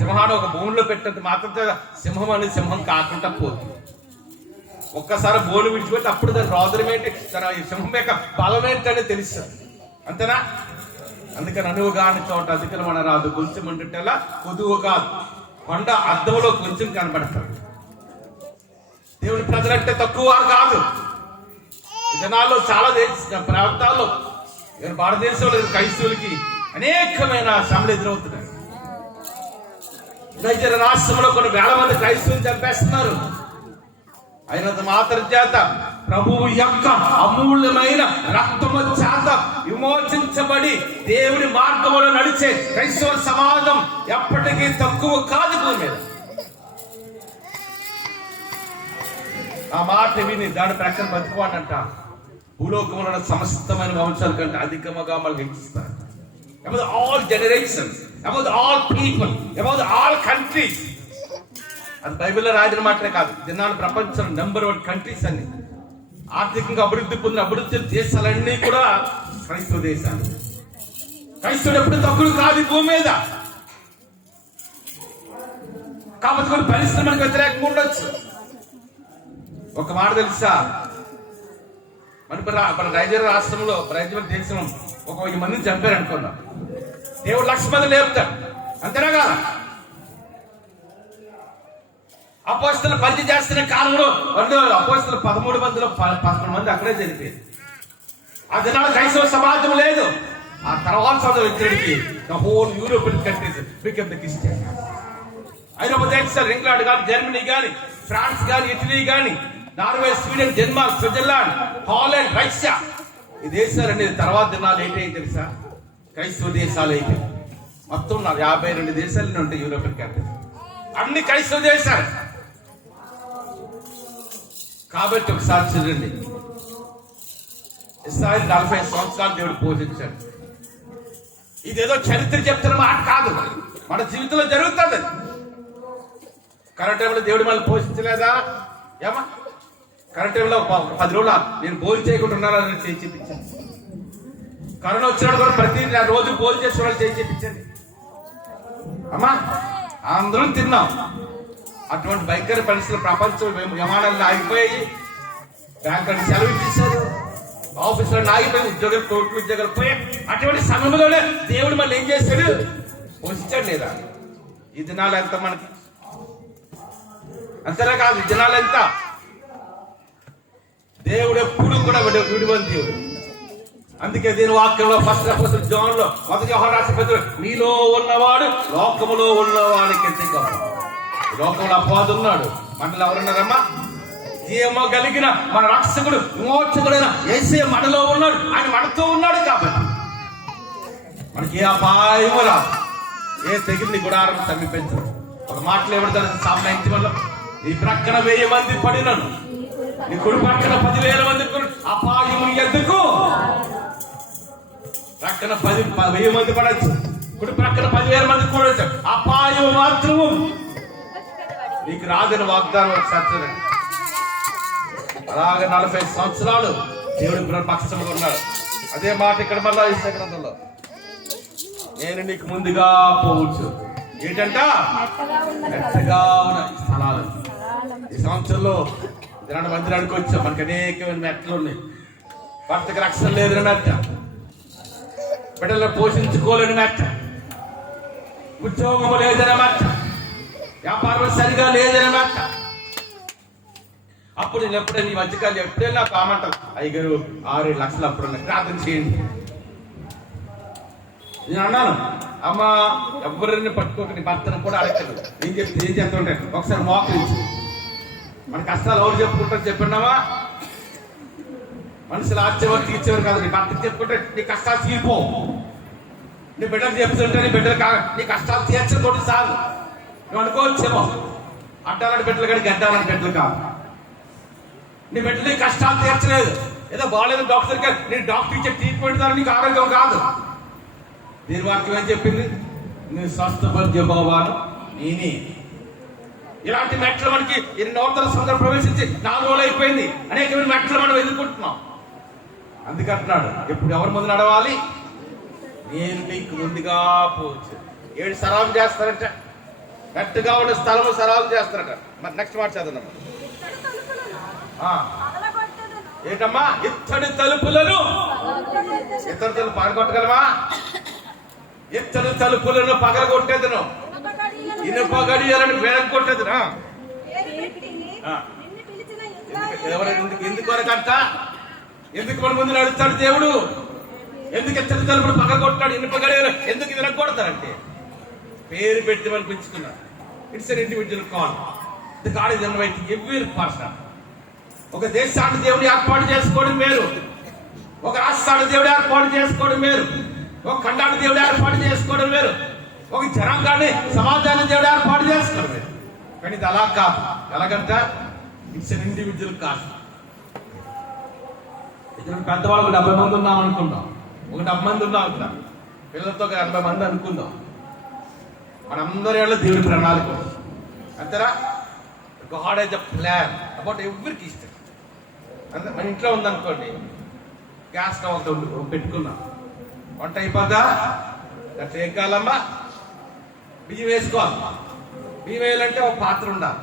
సింహాన్ని ఒక భూమిలో పెట్టినంత మాత్రం సింహం అనేది సింహం కాకుండా పోతుంది. ఒక్కసారి బోను విడిచిపెట్టి అప్పుడు దాని రోదరం ఏంటి, తన సింహం యొక్క బలం ఏంటనే తెలుస్తుంది. అంతేనా? అందుకని అనువు కాని చోట అధికలు మన రాదు, కొంచెం ఉంటుంటేలా కొదువు కాదు. కొండ అర్థంలో కొంచెం కనబడతాడు. దేవుని ప్రజలంటే తక్కువ వారు కాదు. జనాల్లో చాలా ప్రాంతాల్లో భారతదేశంలో క్రైస్తవులకి అనేకమైన శ్రమలు ఎదురవుతున్నాయి. నైజీరియా రాష్ట్రంలో కొన్ని వేల మంది క్రైస్తవులు చంపేస్తున్నారు. అయినంత మాత్రం చేత ప్రభువు యొక్క అమూల్యమైన రక్తము చేత విమోచించబడి దేవుని మార్గంలో నడిచే క్రైస్తవ సమాజం ఎప్పటికీ తక్కువ కాదు భూమి మీద. ఆ మాట విని దాని ప్రక్కన బతుకువాడంట భూలోకంలో సమస్తమైన వంశాల కంటే అధికముగా మనల్ని హెచ్చిస్తారు. About all generations, about all people, about all countries. అది బైబిల్లో రాసిన మాటలే కాదు, దినాలు ప్రపంచం నెంబర్ 1 కంట్రీస్ అన్ని ఆర్థికంగా అభివృద్ధి పొందిన అభివృద్ధి దేశాలన్నీ కూడా క్రైస్తవ దేశాలు. క్రైస్తవుడు ఎప్పుడు తక్కువ కాదు భూమి మీద. కాబట్టి కొన్ని పరిస్థితులు మనకు వ్యతిరేకంగా ఉండొచ్చు. ఒక మాట తెలుసా, మన నైజీరియా రాష్ట్రంలో నైజీరియా దేశం ఒక 1000 మందిని చంపారు అనుకున్నాం. దేవుడు 1,00,000 మంది లేపుతాడు. అంతేనా కాదా? అపోస్తలు పని చేస్తున్న కాలంలో అపోస్తలు 13 మందిలో 11 మంది అక్కడే చనిపోయారు. ఆ దినాలు క్రైస్తవ సమాజం లేదు. ఆ తర్వాత వ్యక్తికి the whole European countries become the Christian. ఐరోపా దేశాలు, ఇంగ్లాండ్ కానీ, జర్మనీ కానీ, ఫ్రాన్స్ కానీ, ఇటలీ కానీ, Norway, Sweden, Denmark, Switzerland, Holland, Russia, ఈ దేశాలు అనేది తర్వాత దినాలు ఏంటి తెలుసా? క్రైస్తవ దేశాలు అయితే మొత్తం 52 దేశాలు ఉంటాయి యూరోపియన్ కంట్రీస్, అన్ని క్రైస్తవ దేశాలు. కాబట్టి ఒకసారి చూడండి, ఇశ్రాయేలు 40 సంవత్సరాలు దేవుడు పోషించాడు. ఇదేదో చరిత్ర చెప్తున్న మాట కాదు, మన జీవితంలో జరుగుతుంది. కరెంట్ టైంలో దేవుడు మళ్ళీ పోషించలేదా? ఏమా కరెంట్ టైంలో 10 రోజులు నేను భోజనం చేయకుండా ఉన్నానని చేయి చూపించాను. కరోనా వచ్చినప్పుడు కూడా ప్రతి రోజు భోజనం చేసే వాళ్ళు చేయి చూపించండి. అమ్మా అందరం తిన్నాం. అటువంటి భయంకర పరిస్థితులు ప్రపంచం విమానాలు ఆగిపోయాయి, బ్యాంకులను సెలవు ఇచ్చేశారు, ఆఫీసులను ఆగిపోయి, ఉద్యోగాలు, కోర్టు ఉద్యోగాలు పోయాయి. అటువంటి సమయంలోనే దేవుడు మళ్ళీ ఏం చేశాడు? పోషించాడు లేదా? ఈ దినాలు ఎంత మనకి? అంతేనా కాదు, ఈ దినాలు ఎంత? దేవుడు ఎప్పుడు కూడా విడివని దేవుడు. అందుకే దీని వాక్యంలో ఫస్ట్ జోన్లో 1 యోహాను రాసిన పత్రిక, మీలో ఉన్నవాడు లోకములో ఉన్నవాడికి ఎంత గొప్ప. లోకంలో అపవాది ఉన్నాడు, మనలో ఎవరున్నారమ్మా? జీవము కలిగిన మన రక్షకుడు విమోచకుడైన యేసయ్య మనలో ఉన్నాడు. ఆయన మనతో ఉన్నాడు కాబట్టి మనకి ఏ అపాయము రాదు, ఏ తెగిలి గుడారం సమీపించదు. ఒక మాటలు ఏమంటారు సామ్ 91లో, నీ ప్రక్కన 1000 మంది పడినను, నీ కుడి ప్రక్కన 10,000 మంది అపాయము ఎందుకు? ప్రక్కన 10,000 మంది పడచ్చు, కుడి ప్రక్కన 10,000 మంది కూడచ్చు, అపాయం మాత్రము నీకు రాదని వాగ్దానం ఒకసారి చూడండి. అలాగే 40 సంవత్సరాలు దేవుడి పక్షంగా ఉన్నాడు. అదే మాట ఇక్కడ మళ్ళా ఈ గ్రంథంలో, నేను నీకు ముందుగా పోవచ్చు. ఏంటంట? మెత్తగా ఉన్న స్థలాలు. ఈ సంవత్సరంలో దినాన మందిరానికి వచ్చాం. మనకి అనేకమైన మెట్లు ఉన్నాయి. భర్తకి రక్షణ లేదని మెట్ట, బిడ్డలు పోషించుకోలేని మెట్ట, ఉద్యోగం లేదని మెట్ట, వ్యాపారం సరిగా లేదని మెట్ట. అప్పుడు నేను ఎప్పుడైనా ఈ మధ్యకాలం ఎప్పుడైనా కామంటారు, అయ్యగారు 6-7 లక్షలు అప్పుడు ప్రార్థన చేయండి. నేను అన్నాను, అమ్మ ఎవరిని పట్టుకోక భర్తను కూడా అడగలేదు. ఏం చేస్తుంటే ఒకసారి మోకరించి మన కష్టాలు ఎవరు చెప్పుకుంటారు చెప్పినావా? మనుషులు ఆర్చేవారు తీర్చేవారు కాదు. నీ భర్తకి చెప్పుకుంటే నీ కష్టాలు తీరిపో. నీ బిడ్డలు చెప్తుంటే నీ బిడ్డలు నీ కష్టాలు తీర్చకూడదు చాలు. నువ్వు అనుకోవచ్చేమో అడ్డాలని బిడ్డలు కానీ గడ్డాలని బిడ్డలు కాదు. నీ బిడ్డలు నీ కష్టాలు తీర్చలేదు. ఏదో బాగాలేదు డాక్టర్కి నీ డాక్టర్ ఇచ్చే ట్రీట్మెంట్ ద్వారా నీకు ఆరోగ్యం కాదు. దీని వాక్యం ఏం చెప్పింది? నీ స్వస్థపరిచే భావాలు నేనే. ఇలాంటి మెట్లు మనకి నూతన సందర్భం ప్రవేశించి 4 రోజులు అయిపోయింది. అనేకమైన మెట్లు మనం ఎదుర్కొంటున్నాం. అందుకంటున్నాడు, ఎప్పుడు ఎవరి ముందు నడవాలి? నేను నీకు ముందుగా పోవచ్చు. 7 సరాలు చేస్తారంట. మెట్టుగా ఉన్న స్థలము సరాలు చేస్తారట. మరి నెక్స్ట్ మాట చదవమ్మా. ఏంటమ్మా? ఇత్తడి తలుపులను పగలగొట్టగలమా? ఇత్తడి తలుపులను పగలగొట్టేదను, ఇనుప గడియాలను వెనక్కొట్టేదను. ఎందుకొరకంట? ఎందుకు మన ముందు నడుస్తాడు దేవుడు? ఎందుకు ఇత్తడి తలుపులు పగలగొట్టాడు? ఇనుప గడియాలు ఎందుకు వెనక్కొడతారంటే పేరు పెట్టి మనం పెంచుకున్నారు. It's an individual call. The God is inviting every person. ఒక దేశాన్ని దేవుడు ఏర్పాటు చేసుకోవడం వేరు, ఒక రాష్ట్రాన్ని దేవుడు ఏర్పాటు చేసుకోవడం వేరు, ఒక ఖండాన్ని దేవుడు ఏర్పాటు చేసుకోవడం వేరు, ఒక జనాంగాన్ని సమాజాన్ని దేవుడు ఏర్పాటు చేసుకోవడం వేరు. కానీ ఇది అలా కాదు. ఎలాగంట? ఇట్స్ అన్ ఇండివిజువల్ కాదు. ఇక్కడ పెద్దవాళ్ళు 70 మంది ఉన్నాం అనుకుందాం, ఒక 70 మంది ఉన్నాం అనుకుందాం, పిల్లలతో 80 మంది అనుకుందాం. మనందరి వాళ్ళ దేవుడి ప్రణాళిక అంతేనా? God has a plan about ఎవ్రీకి. ఇష్టం అంతే. మన ఇంట్లో ఉందనుకోండి, గ్యాస్ స్టవ్ పెట్టుకున్నాం, వంట అయిపోగా అట్లా ఏం కావాలమ్మా? బియ్యం వేసుకోవాలి. బియ్యం వేయాలంటే ఒక పాత్ర ఉండాలి.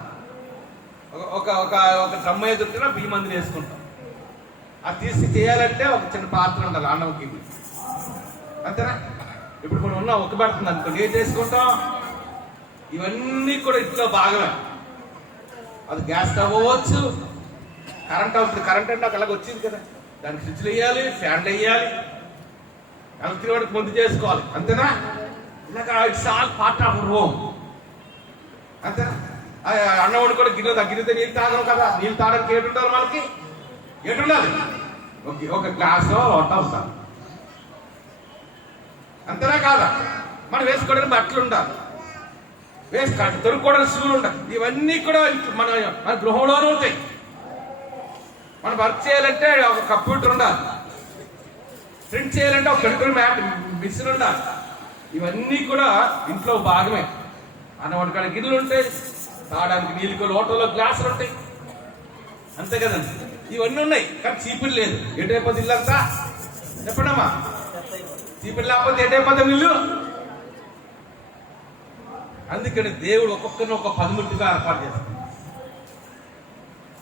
ఒక ఒక ఒక డ్రమ్మ ఎదుర్కొన్నా బియ్యం మంది వేసుకుంటాం. అది తీసి చేయాలంటే ఒక చిన్న పాత్ర ఉండాలి, అన్నంకి. అంతేనా? ఇప్పుడు మనం ఉన్న ఒక పడుతుంది అనుకోండి, ఏం చేసుకుంటాం? ఇవన్నీ కూడా ఇంట్లో భాగమే. అది గ్యాస్ స్టవ్ అవ్వచ్చు, కరెంట్ అవుతుంది. కరెంట్ అంటే అలాగ వచ్చింది కదా, దానికి స్విచ్లు వేయాలి, ఫ్యాన్లు వేయాలి, ఎలక్ట్రిక్ వాడికి ముందు చేసుకోవాలి. అంతేనా? ఇలాగ it's all part of home. అంతేనా? అన్నవాడు కూడా గిన్నెతో నీళ్ళు తాగం కదా. నీళ్ళు తాగడానికి ఏటు ఉండాలి? మనకి ఏటు ఉండాలి? ఒక గ్లాస్ వాటర్ అవుతాం. అంతేనా కాదా? మనం వేసుకోవడానికి బట్టలు ఉండాలి, వేసుకోవాలి, తొడుక్కోవడానికి షూలు ఉండాలి. ఇవన్నీ కూడా మన గృహంలోనే ఉంటాయి. మనం వర్క్ చేయాలంటే ఒక కంప్యూటర్ ఉండాలి, ప్రింట్ చేయాలంటే ఒక కంట్రోల్ మిషన్ ఉండాలి. ఇవన్నీ కూడా ఇంట్లో భాగమే. అన్నవాడికాడ గిన్నెలు ఉంటాయి, తాగడానికి నీళ్ళకి లోటలో గ్లాసులు ఉంటాయి. అంతే కదండి. ఇవన్నీ ఉన్నాయి. కానీ చీపురు లేదు. ఎటైపోతుంది ఇల్లంతా? చెప్పండమ్మా. చీపురు లేకపోతే ఎటైపోతాం ఇల్లు? అందుకని దేవుడు ఒక్కొక్కరిని ఒక పనిముట్టుగా ఏర్పాటు చేస్తాడు.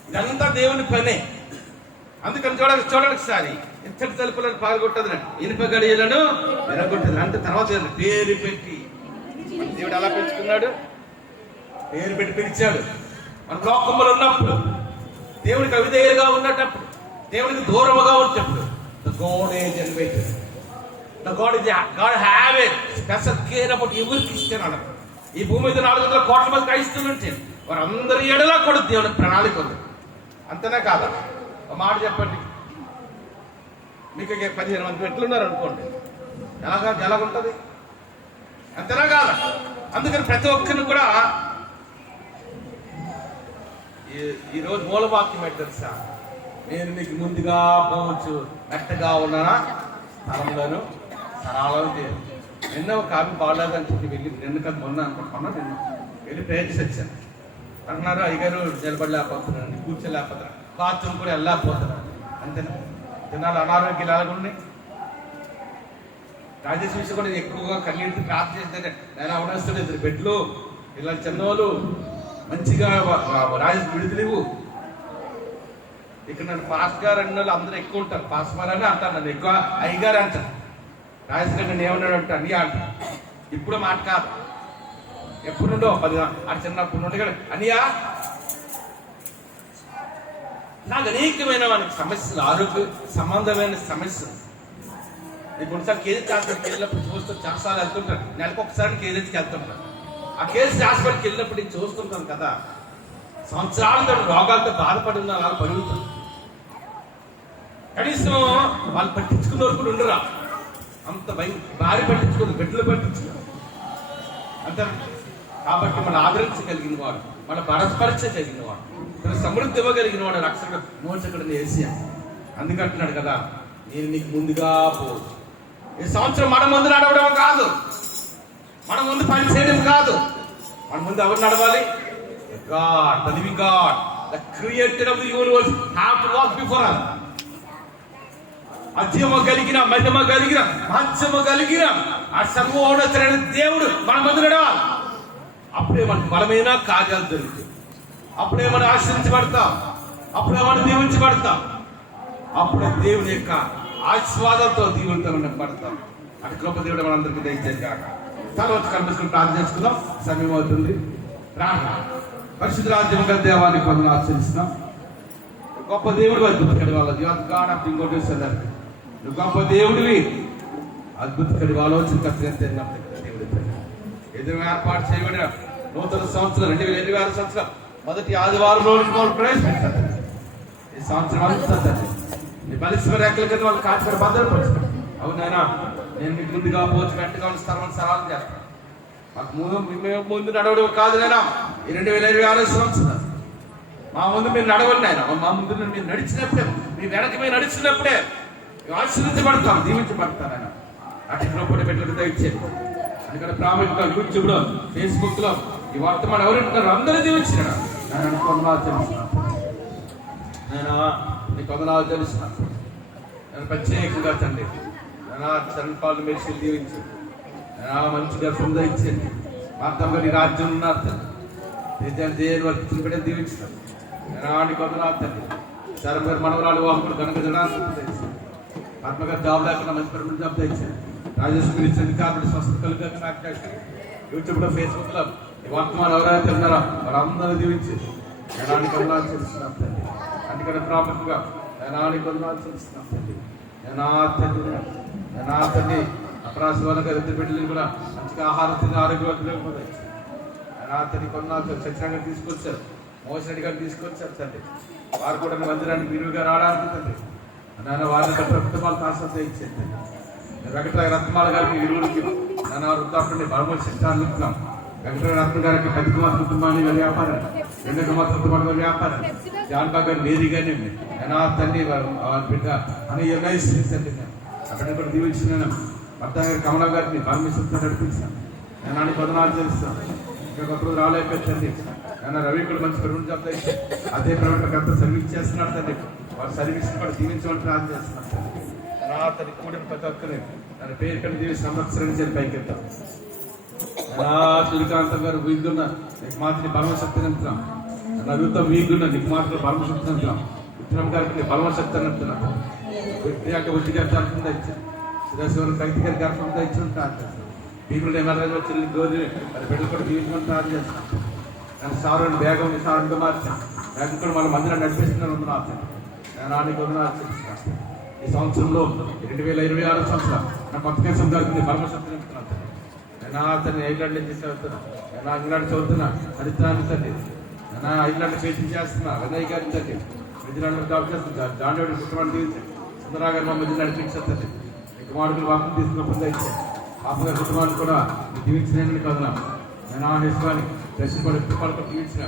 ఇదంతా దేవుని పనే. అందుకని చూడండి సారి ఇత్తడి తలుపులను పాల్గొట్టదు, ఇనుప గడియలను విరగొట్టదు. అంటే తర్వాత పేరు పెట్టి దేవుడు ఎలా పెంచుకున్నాడు? పేరు పెట్టి పిలిచాడు. మన లోకంలో ఉన్నప్పుడు, దేవుడికి అవిధేయులుగా ఉన్నప్పుడు, దేవుడికి దూరముగా ఉన్నప్పుడు, God is elevated. God have a special care about every Christian అన్నారు. ఈ భూమి మీద 400 కోట్ల మంది క్రైస్తవులు ఉంటే వారందరి ఎడలా కూడా దేవుని ప్రణాళిక ఉంది. అంతేనా కాదా? ఒక మాట చెప్పండి, మీకు 15 మంది ఎట్లున్నారు అనుకోండి, ఎలాగుంటుంది? అంతేనా కాదా? అందుకని ప్రతి ఒక్కరిని కూడా ఈరోజు మూలవాక్యం ఏంటి తెలుసా? నేను నీకు ముందుగా పోవచ్చు, మెట్టగా ఉన్నానా స్థలంలోను సరాలను తీరు. నిన్న ఒక ఆమె బాగాలేదని చెప్పి వెళ్ళి నిన్న కదా మొన్న అనుకుంటున్నా, నిన్న వెళ్ళి ప్రేర్ చేసి వచ్చాను. అంటున్నారు, అయ్యగారు నిలబడలేకపోతున్నాను, కూర్చోలేకపోతున్నాను, బాత్రూమ్ కూడా వెళ్ళలేకపోతున్నాను. అంతేనా? తినాలి అనారోగ్యాలు ఎలాగున్నాయి? రాజేష్ విషయం కూడా ఎక్కువగా కన్నీటికి ప్రార్థన చేస్తే నేను అవనస్తుడు 2 బెడ్లు, ఇలా చిన్నవాళ్ళు మంచిగా రాజు విడుదలేవు. ఇక్కడ నన్ను పాస్ గారు అన్న వాళ్ళు అందరూ ఎక్కువ ఉంటారు. పాస్ గారు అని అంటారు, నన్ను ఎక్కువ అయ్యగారు అంటారు. రాజశేఖర్ నన్ను ఏమన్నాడు అంటే అన్నీ అంటారు. ఇప్పుడు మాట కాదు, ఎప్పుడు నుండో 10 చిన్నప్పుడు నుండి అనియా నాకు అనేకమైన మనకి సమస్యలు, ఆరోగ్య సంబంధమైన సమస్యలు. నేను కొన్నిసార్లు కేజీ హాస్పిటల్కి వెళ్ళినప్పుడు చూస్తూ చాలాసార్లు వెళ్తుంటాను. నెలకు ఒకసారి కేజీకి వెళ్తుంటాను. ఆ కేజీ హాస్పిటల్కి వెళ్ళినప్పుడు నేను చూస్తుంటాను కదా, సంవత్సరాలతో రోగాలతో బాధపడి ఉన్న వాళ్ళు పరుగుతారు. కనీసం వాళ్ళు పట్టించుకున్న వరకు ఉండరా, అంత భారీ పట్టించుకోదు, బిడ్డలు పట్టించుకోరు అంత. కాబట్టి మన ఆదరించగలిగిన వాడు, మన పరస్పరించగలిగిన వాడు, తన సమృద్ధి ఇవ్వగలిగిన వాడు రక్షకుడు మోచకుడు ఏసియా. అందుకంటున్నాడు కదా, నేను నీకు ముందుగా పోవచ్చు. ఈ సంవత్సరం మన ముందు నడవడం కాదు, మన ముందు పని చేయడం కాదు, మన ముందు ఎవరు నడవాలి? God, the living God, the creator of the universe, have to walk before us. అధ్యమ కలిగిన, మధ్యమ కలిగిన, మధ్యమ కలిగిన ఆ సర్వోన్నతుడైన దేవుడు మన ముందు నడవాలి. అప్పుడే మనకు బలమైన కార్యాలు జరుగుతాయి. అప్పుడే మనం ఆశ్రయించబడతాం, అప్పుడే మనం దీవించబడతాం, అప్పుడే దేవుని యొక్క ఆశీర్వాదాలతో దీవులతో మనం పడతాం. అటు గొప్ప దేవుడు మనందరికీ దయచేసి కాక. తర్వాత కనిపిస్తున్న ప్రార్థన చేసుకుందాం, సమయం అవుతుంది. ప్రార్థన. పరిశుద్ధ రాజ్యం గల దేవానికి మనం ఆచరిస్తున్నాం. గొప్ప దేవుడు, అద్భుతకడి వాళ్ళది గొప్ప దేవుడివి, అద్భుతకడి ఆలోచన కర్తగా దేవుడి ఎదురు ఏర్పాటు చేయబడిన నూతన సంవత్సరం 2026 సంవత్సరం మొదటి ఆదివారంలో ప్రవేశపెట్టారు. ఈ సంవత్సరం అంతా తండ్రి నీ బలిష్ట రేఖల కింద వాళ్ళు కాచుకొని భద్రపరుచుకోండి. అవునైనా నేను మీకు ముందుగా పోచి వెంటగా స్థానం సవాలు చేస్తాను. మాకు ముందు నడవడం కాదు నైనా, ఈ 2026 సంవత్సరం మా ముందు మీరు నడవండి నాయన. మా ముందు మీరు నడిచినప్పుడే, మీ వెనక మీరు నడిచినప్పుడే ఆశీర్వదించబడతాం, దీవించబడతాను ఆయన. అటు కూడా పెట్టిన దయచేది. అందుకని ప్రాముఖ్యంగా యూట్యూబ్లో, ఫేస్బుక్లో ఈ వర్తమానం ఎవరింటారు అందరూ దీవించినాడు. నేను కొందనాలు తెలుస్తున్నాను, నీకు కొందనాలు తెలుస్తున్నాను. నేను ప్రత్యేకంగా తండ్రి చరణపాలు మెరిసి దీవించు, మంచిగా సొంత ఇచ్చేది. వార్తంగా నీ రాజ్యం ఉన్నారు తండ్రి, దేవుని వర్తించిన బిడ్డ దీవించారు. నేను కొందనాలు తండ్రి. సరే మీరు మనవరాలు వాహకుడు కనుక జనాలు ఆత్మగా జాబ్ లేకుండా మంచి పర్మనెంట్ జాబ్ తెచ్చారు. రాజేశ్వరి ఇచ్చింది కాబట్టి స్వస్థత కలుగుతాక నాకు యూట్యూబ్లో, ఫేస్బుక్లో ఈ వర్తమానం ఎవరైతే ఉన్నారో వాళ్ళందరూ దీవించి నేనాన్ని కొందనాలు చేస్తున్నాం తండ్రి. అందుకని ప్రాముఖ్యంగా నేనాన్ని కొందనాలు చేస్తున్నాం తండ్రి. నేనా తండ్రి అపరాశివాళ్ళగా ఇద్దరు బిడ్డలు కూడా మంచిగా ఆహారం తిని ఆరోగ్యవంతులు నేనా తండ్రి కొందనాలు సత్యంగా తీసుకొచ్చారు. మోషన్ రెడ్డి గారు తీసుకొచ్చారు తండ్రి. వారు కూడా మందిరానికి విరివిగా రావడానికి తండ్రి నాన్న వారికి ప్రభుత్వాలు కాస్త ఇచ్చేది. వెంకటరాయ రత్నాల గారికి ఇరువురికి నాన్న వృద్ధాపుడిని బలమైన శిక్షాలు ఇస్తున్నాం. వెంకటరాయ రత్న గారికి పెద్ద కుమార్ కుటుంబాన్ని వ్యాపారం, 2 కుమార్ కుటుంబాన్ని వ్యాపారం, జాన్బాగ్ గారు మేరీ గారిని నా తండ్రి బిడ్డ అని నిర్ణయిస్తుంది. అక్కడ కూడా దీవించిన భర్త గారి కమలా గారిని పరమేశ్వరంతో నడిపించాను. నేను నాన్న పదనాలు తెలుస్తాను. ఇంకా కొత్త రోజు రాలేకపోతుంది. నేను రవి కూడా మంచి ప్రైవేట్ జాబ్ అయితే అదే ప్రైవేట్ అంతా సర్వీస్ చేస్తున్నాడు తండ్రి. వారి సర్వీస్ కూడా దీవించమని ప్రార్థన చేస్తున్నాను. నా తన కూడిన ప్రతి ఒక్కరిని తన పేరు కన్నా దీవించి సంవత్సరం పైకెత్తాం. నా సూర్యకాంతం గారు వీగున్న నీకు మాత్రం బలమశక్తి నింపుతున్నాం. నవ్వుతో వీగున్న నీకు మాత్రం బలమశక్తి నింపుతున్నాం. విక్రమ్ గారికి బలమశక్తి నింపుతున్నాం. అంటే వచ్చి గారి తరఫున ఇచ్చాను. శ్రీశివన్ కైతి గారి తరఫున ఇచ్చిన ప్రార్థన చేస్తాను. భీముడు ఎమ్మెల్యే చెల్లి గోధుమ మరి బిడ్డలు కూడా దీవించమని ప్రార్థన చేస్తాను. నేను సారుని వేగం సారుగా మార్చాను. వేగం కూడా మన మందిరాన్ని నడిపిస్తున్నాను. నేను ఆనికి వందనాలు చేస్తున్నాను. ఈ సంవత్సరంలో 2026 సంవత్సరం నా కొత్త కేసం జరుగుతుంది. బలమశక్తి నింపుతున్నాను. నేను అతన్ని ఐర్లాండ్ నుంచి చదువుతున్నా. నేను ఇంగ్లాండ్ చదువుతున్నా. హరిత్రాన్ని తండ్రి నేను ఐర్లాండ్ పేషెంట్ చేస్తున్నా. వినయ్ గారిని తండ్రి మిథిలాండ్ జాబ్ చేస్తున్నా. జాండేడు కుటుంబాన్ని దీవించి సుందరా గారి మా మధ్య నడిపించారు తండ్రి. మీ కుమారుడు వాపం తీసుకున్నప్పుడు ఇచ్చాను. పాపగారి కుటుంబాన్ని కూడా దీవించిన కదనా. నేను ఆ హెస్వాన్ని దర్శించుకోవడం కుటుంబాలకు దీవించిన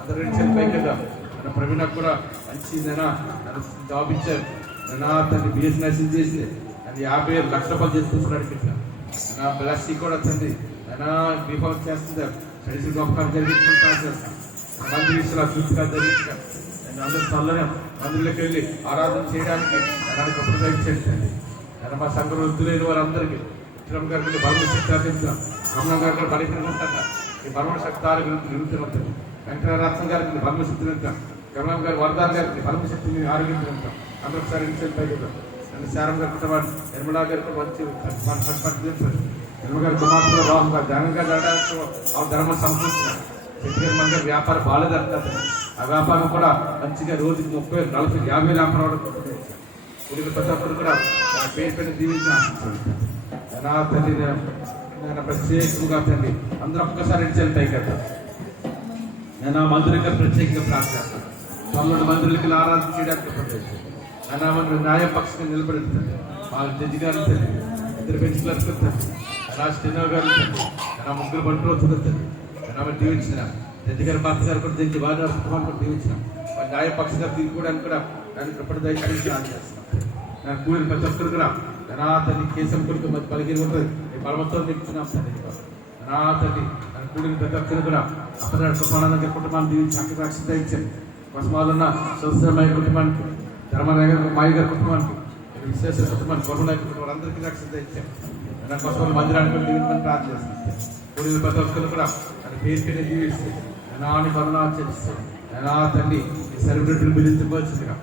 అందరి నుంచి పైకి వెళ్దాం. నన్ను ప్రవీణకు కూడా మంచి నన్ను జాబ్ ఇచ్చారు. నేను తను బిఎస్ నర్సింగ్ చేసి నన్ను 50 లక్షల రూపాయలు చేసుకుంటూ నడిపించాను. నా బ్లస్సీ కూడా తండ్రి నేను బీఫామ్ చేస్తుంది. స్టడీస్ గొప్పకాలు జరిగించుకుంటా చేస్తాను. మంది విషయాలు అద్భుతంగా జరిగించాను. నేను అందరూ చల్లనే మందులోకి వెళ్ళి ఆరాధన చేయడానికి నన్ను గొప్పగా ఇచ్చాను. నేను మా సంఘ వృద్ధులైన వారందరికీ విక్రమ్ గారికి బలమైన శక్తి అందించాను. కమలం గారు కూడా బలిపించుకుంటాను. ఈ బలమైన శక్తాలు నిలుపుతున్నట్టు వెంకటరత్న గారికి పరమశక్తిని ఉంటాం, కమలం గారు వరదాన్ గారికి పరమశక్తిని ఆరోగ్యం ఉంటాం. అందరూ ఒకసారి ఇంటికి కదా. అండ్ శారం గారు కుటుంబాన్ని నిర్మలా గారికి మంచి నిర్మల గారి కుమార్తెలు రాహుల్ గారు జగన్ గారు ఆడడానికి ఆ ధర్మ సమకూర్చున్నారు. శక్తిగారి మన గారి వ్యాపారం బాగాలేదంటారు. ఆ వ్యాపారం కూడా మంచిగా రోజుకి 30, 40, 50 వ్యాపారం కూడా ప్రతి ఒక్కరు కూడా పేరు పైన దీవించి నా తల్లి నేను ప్రత్యేకంగా తండ్రి అందరూ ఒక్కసారి ఇచ్చేది కదా. నేను ఆ మందిరంగా ప్రత్యేకంగా ప్రార్థిస్తాను. 12 మందిరాలకి ఆరాధన చేయడానికి ప్రయత్నిస్తాను. నేను న్యాయపక్షంగా నిలబెడుతుంది. మా జడ్జి గారు తండ్రి, 2 బెంచ్ క్లర్క్ తండ్రి, స్టెనో గారు తండ్రి, నా 3 బంటూ తండ్రి దీవించిన జడ్జి గారి భర్త గారు కూడా దీనికి వారి కుటుంబాన్ని కూడా దీవించిన వారి న్యాయపక్షంగా తీసుకోవడానికి కూడా దానికి ఎప్పటి దయచేసి చేస్తున్నాను. నాకు కూడిన ప్రతి ఒక్కరు కూడా నా తల్లి కేశం కొడుకు మంచి పలిగిరి ఉంటుంది. ఈ బలవంతో తెచ్చున్నాం తండ్రి. నా తల్లి నాకు కూడిన ప్రతి ఒక్కరు కూడా అప్పటి కుటుంబానికి కుటుంబాన్ని దీవించి అక్కడ రక్షణ ఇచ్చాను. కొసమాలు ఉన్న స్వస్థమయ్య కుటుంబానికి, ధర్మనాయక మాయ గారి కుటుంబానికి, విశేష కుటుంబానికి, కొరమనాయక కుటుంబాలు అందరికీ రక్షణ ఇచ్చాను. నాకు కొసమాలు మందిరానికి కూడా దీవించమని ప్రార్థన చేస్తున్నాను. కూడిన ప్రతి ఒక్కరు కూడా తన పేరుని జీవిస్తే నాని కరుణాచరిస్తే నా తల్లి ఈ సెలబ్రిటీలు పిలిచిపోవచ్చుగా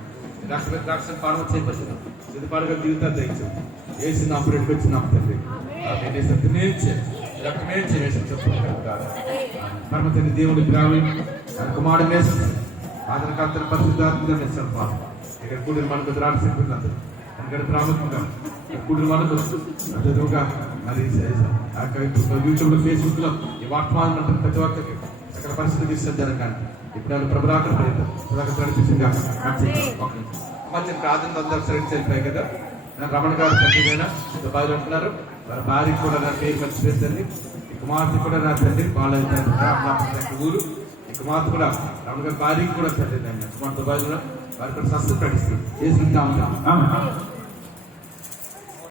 రక్షణ పాడవ చేయవచ్చుగా సిద్ధపాడుగా జీవితాలు దయచేది వేసి నా ఫ్రెండ్కి వచ్చినాం తండ్రి. రక్తమే చేసి చెప్పుకుంటాను కాదు పరమ తండ్రి దేవుడి గ్రామీ ఆయన కుమారుడు వేసి ఆదరకర్తల పరిశుద్ధాత్మగా వేస్తాడు. పాపం ఇక్కడ కూడిన మనకు రాక్షకులందరూ ఇక్కడ ప్రాముఖ్యంగా కూడిన మనకు అదేవిధంగా మరి యూట్యూబ్లో, ఫేస్బుక్లో ఈ వర్తమానం ప్రతి ఒక్కరికి సకల పరిస్థితి విషయం జరగాలి. ఇప్పుడు ప్రభాకర్ నడిపించిందిగా మంచి ప్రార్థన అందరూ సరించాయి కదా. నేను రమణ గారు తండ్రిగా దుబాయ్లో ఉంటున్నారు. వారి భార్య కూడా నా పేరు మర్చిపోయిందండి. ఈ కుమార్తె కూడా నా తండ్రి బాగా ఊరు. ఈ కుమార్తె కూడా రమణ గారి భార్యకి కూడా తండ్రి కుమార్ దుబాయ్లో వారి కూడా స్వస్థ ప్రకటిస్తుంది. చేసుకుంటా ఉంటాం.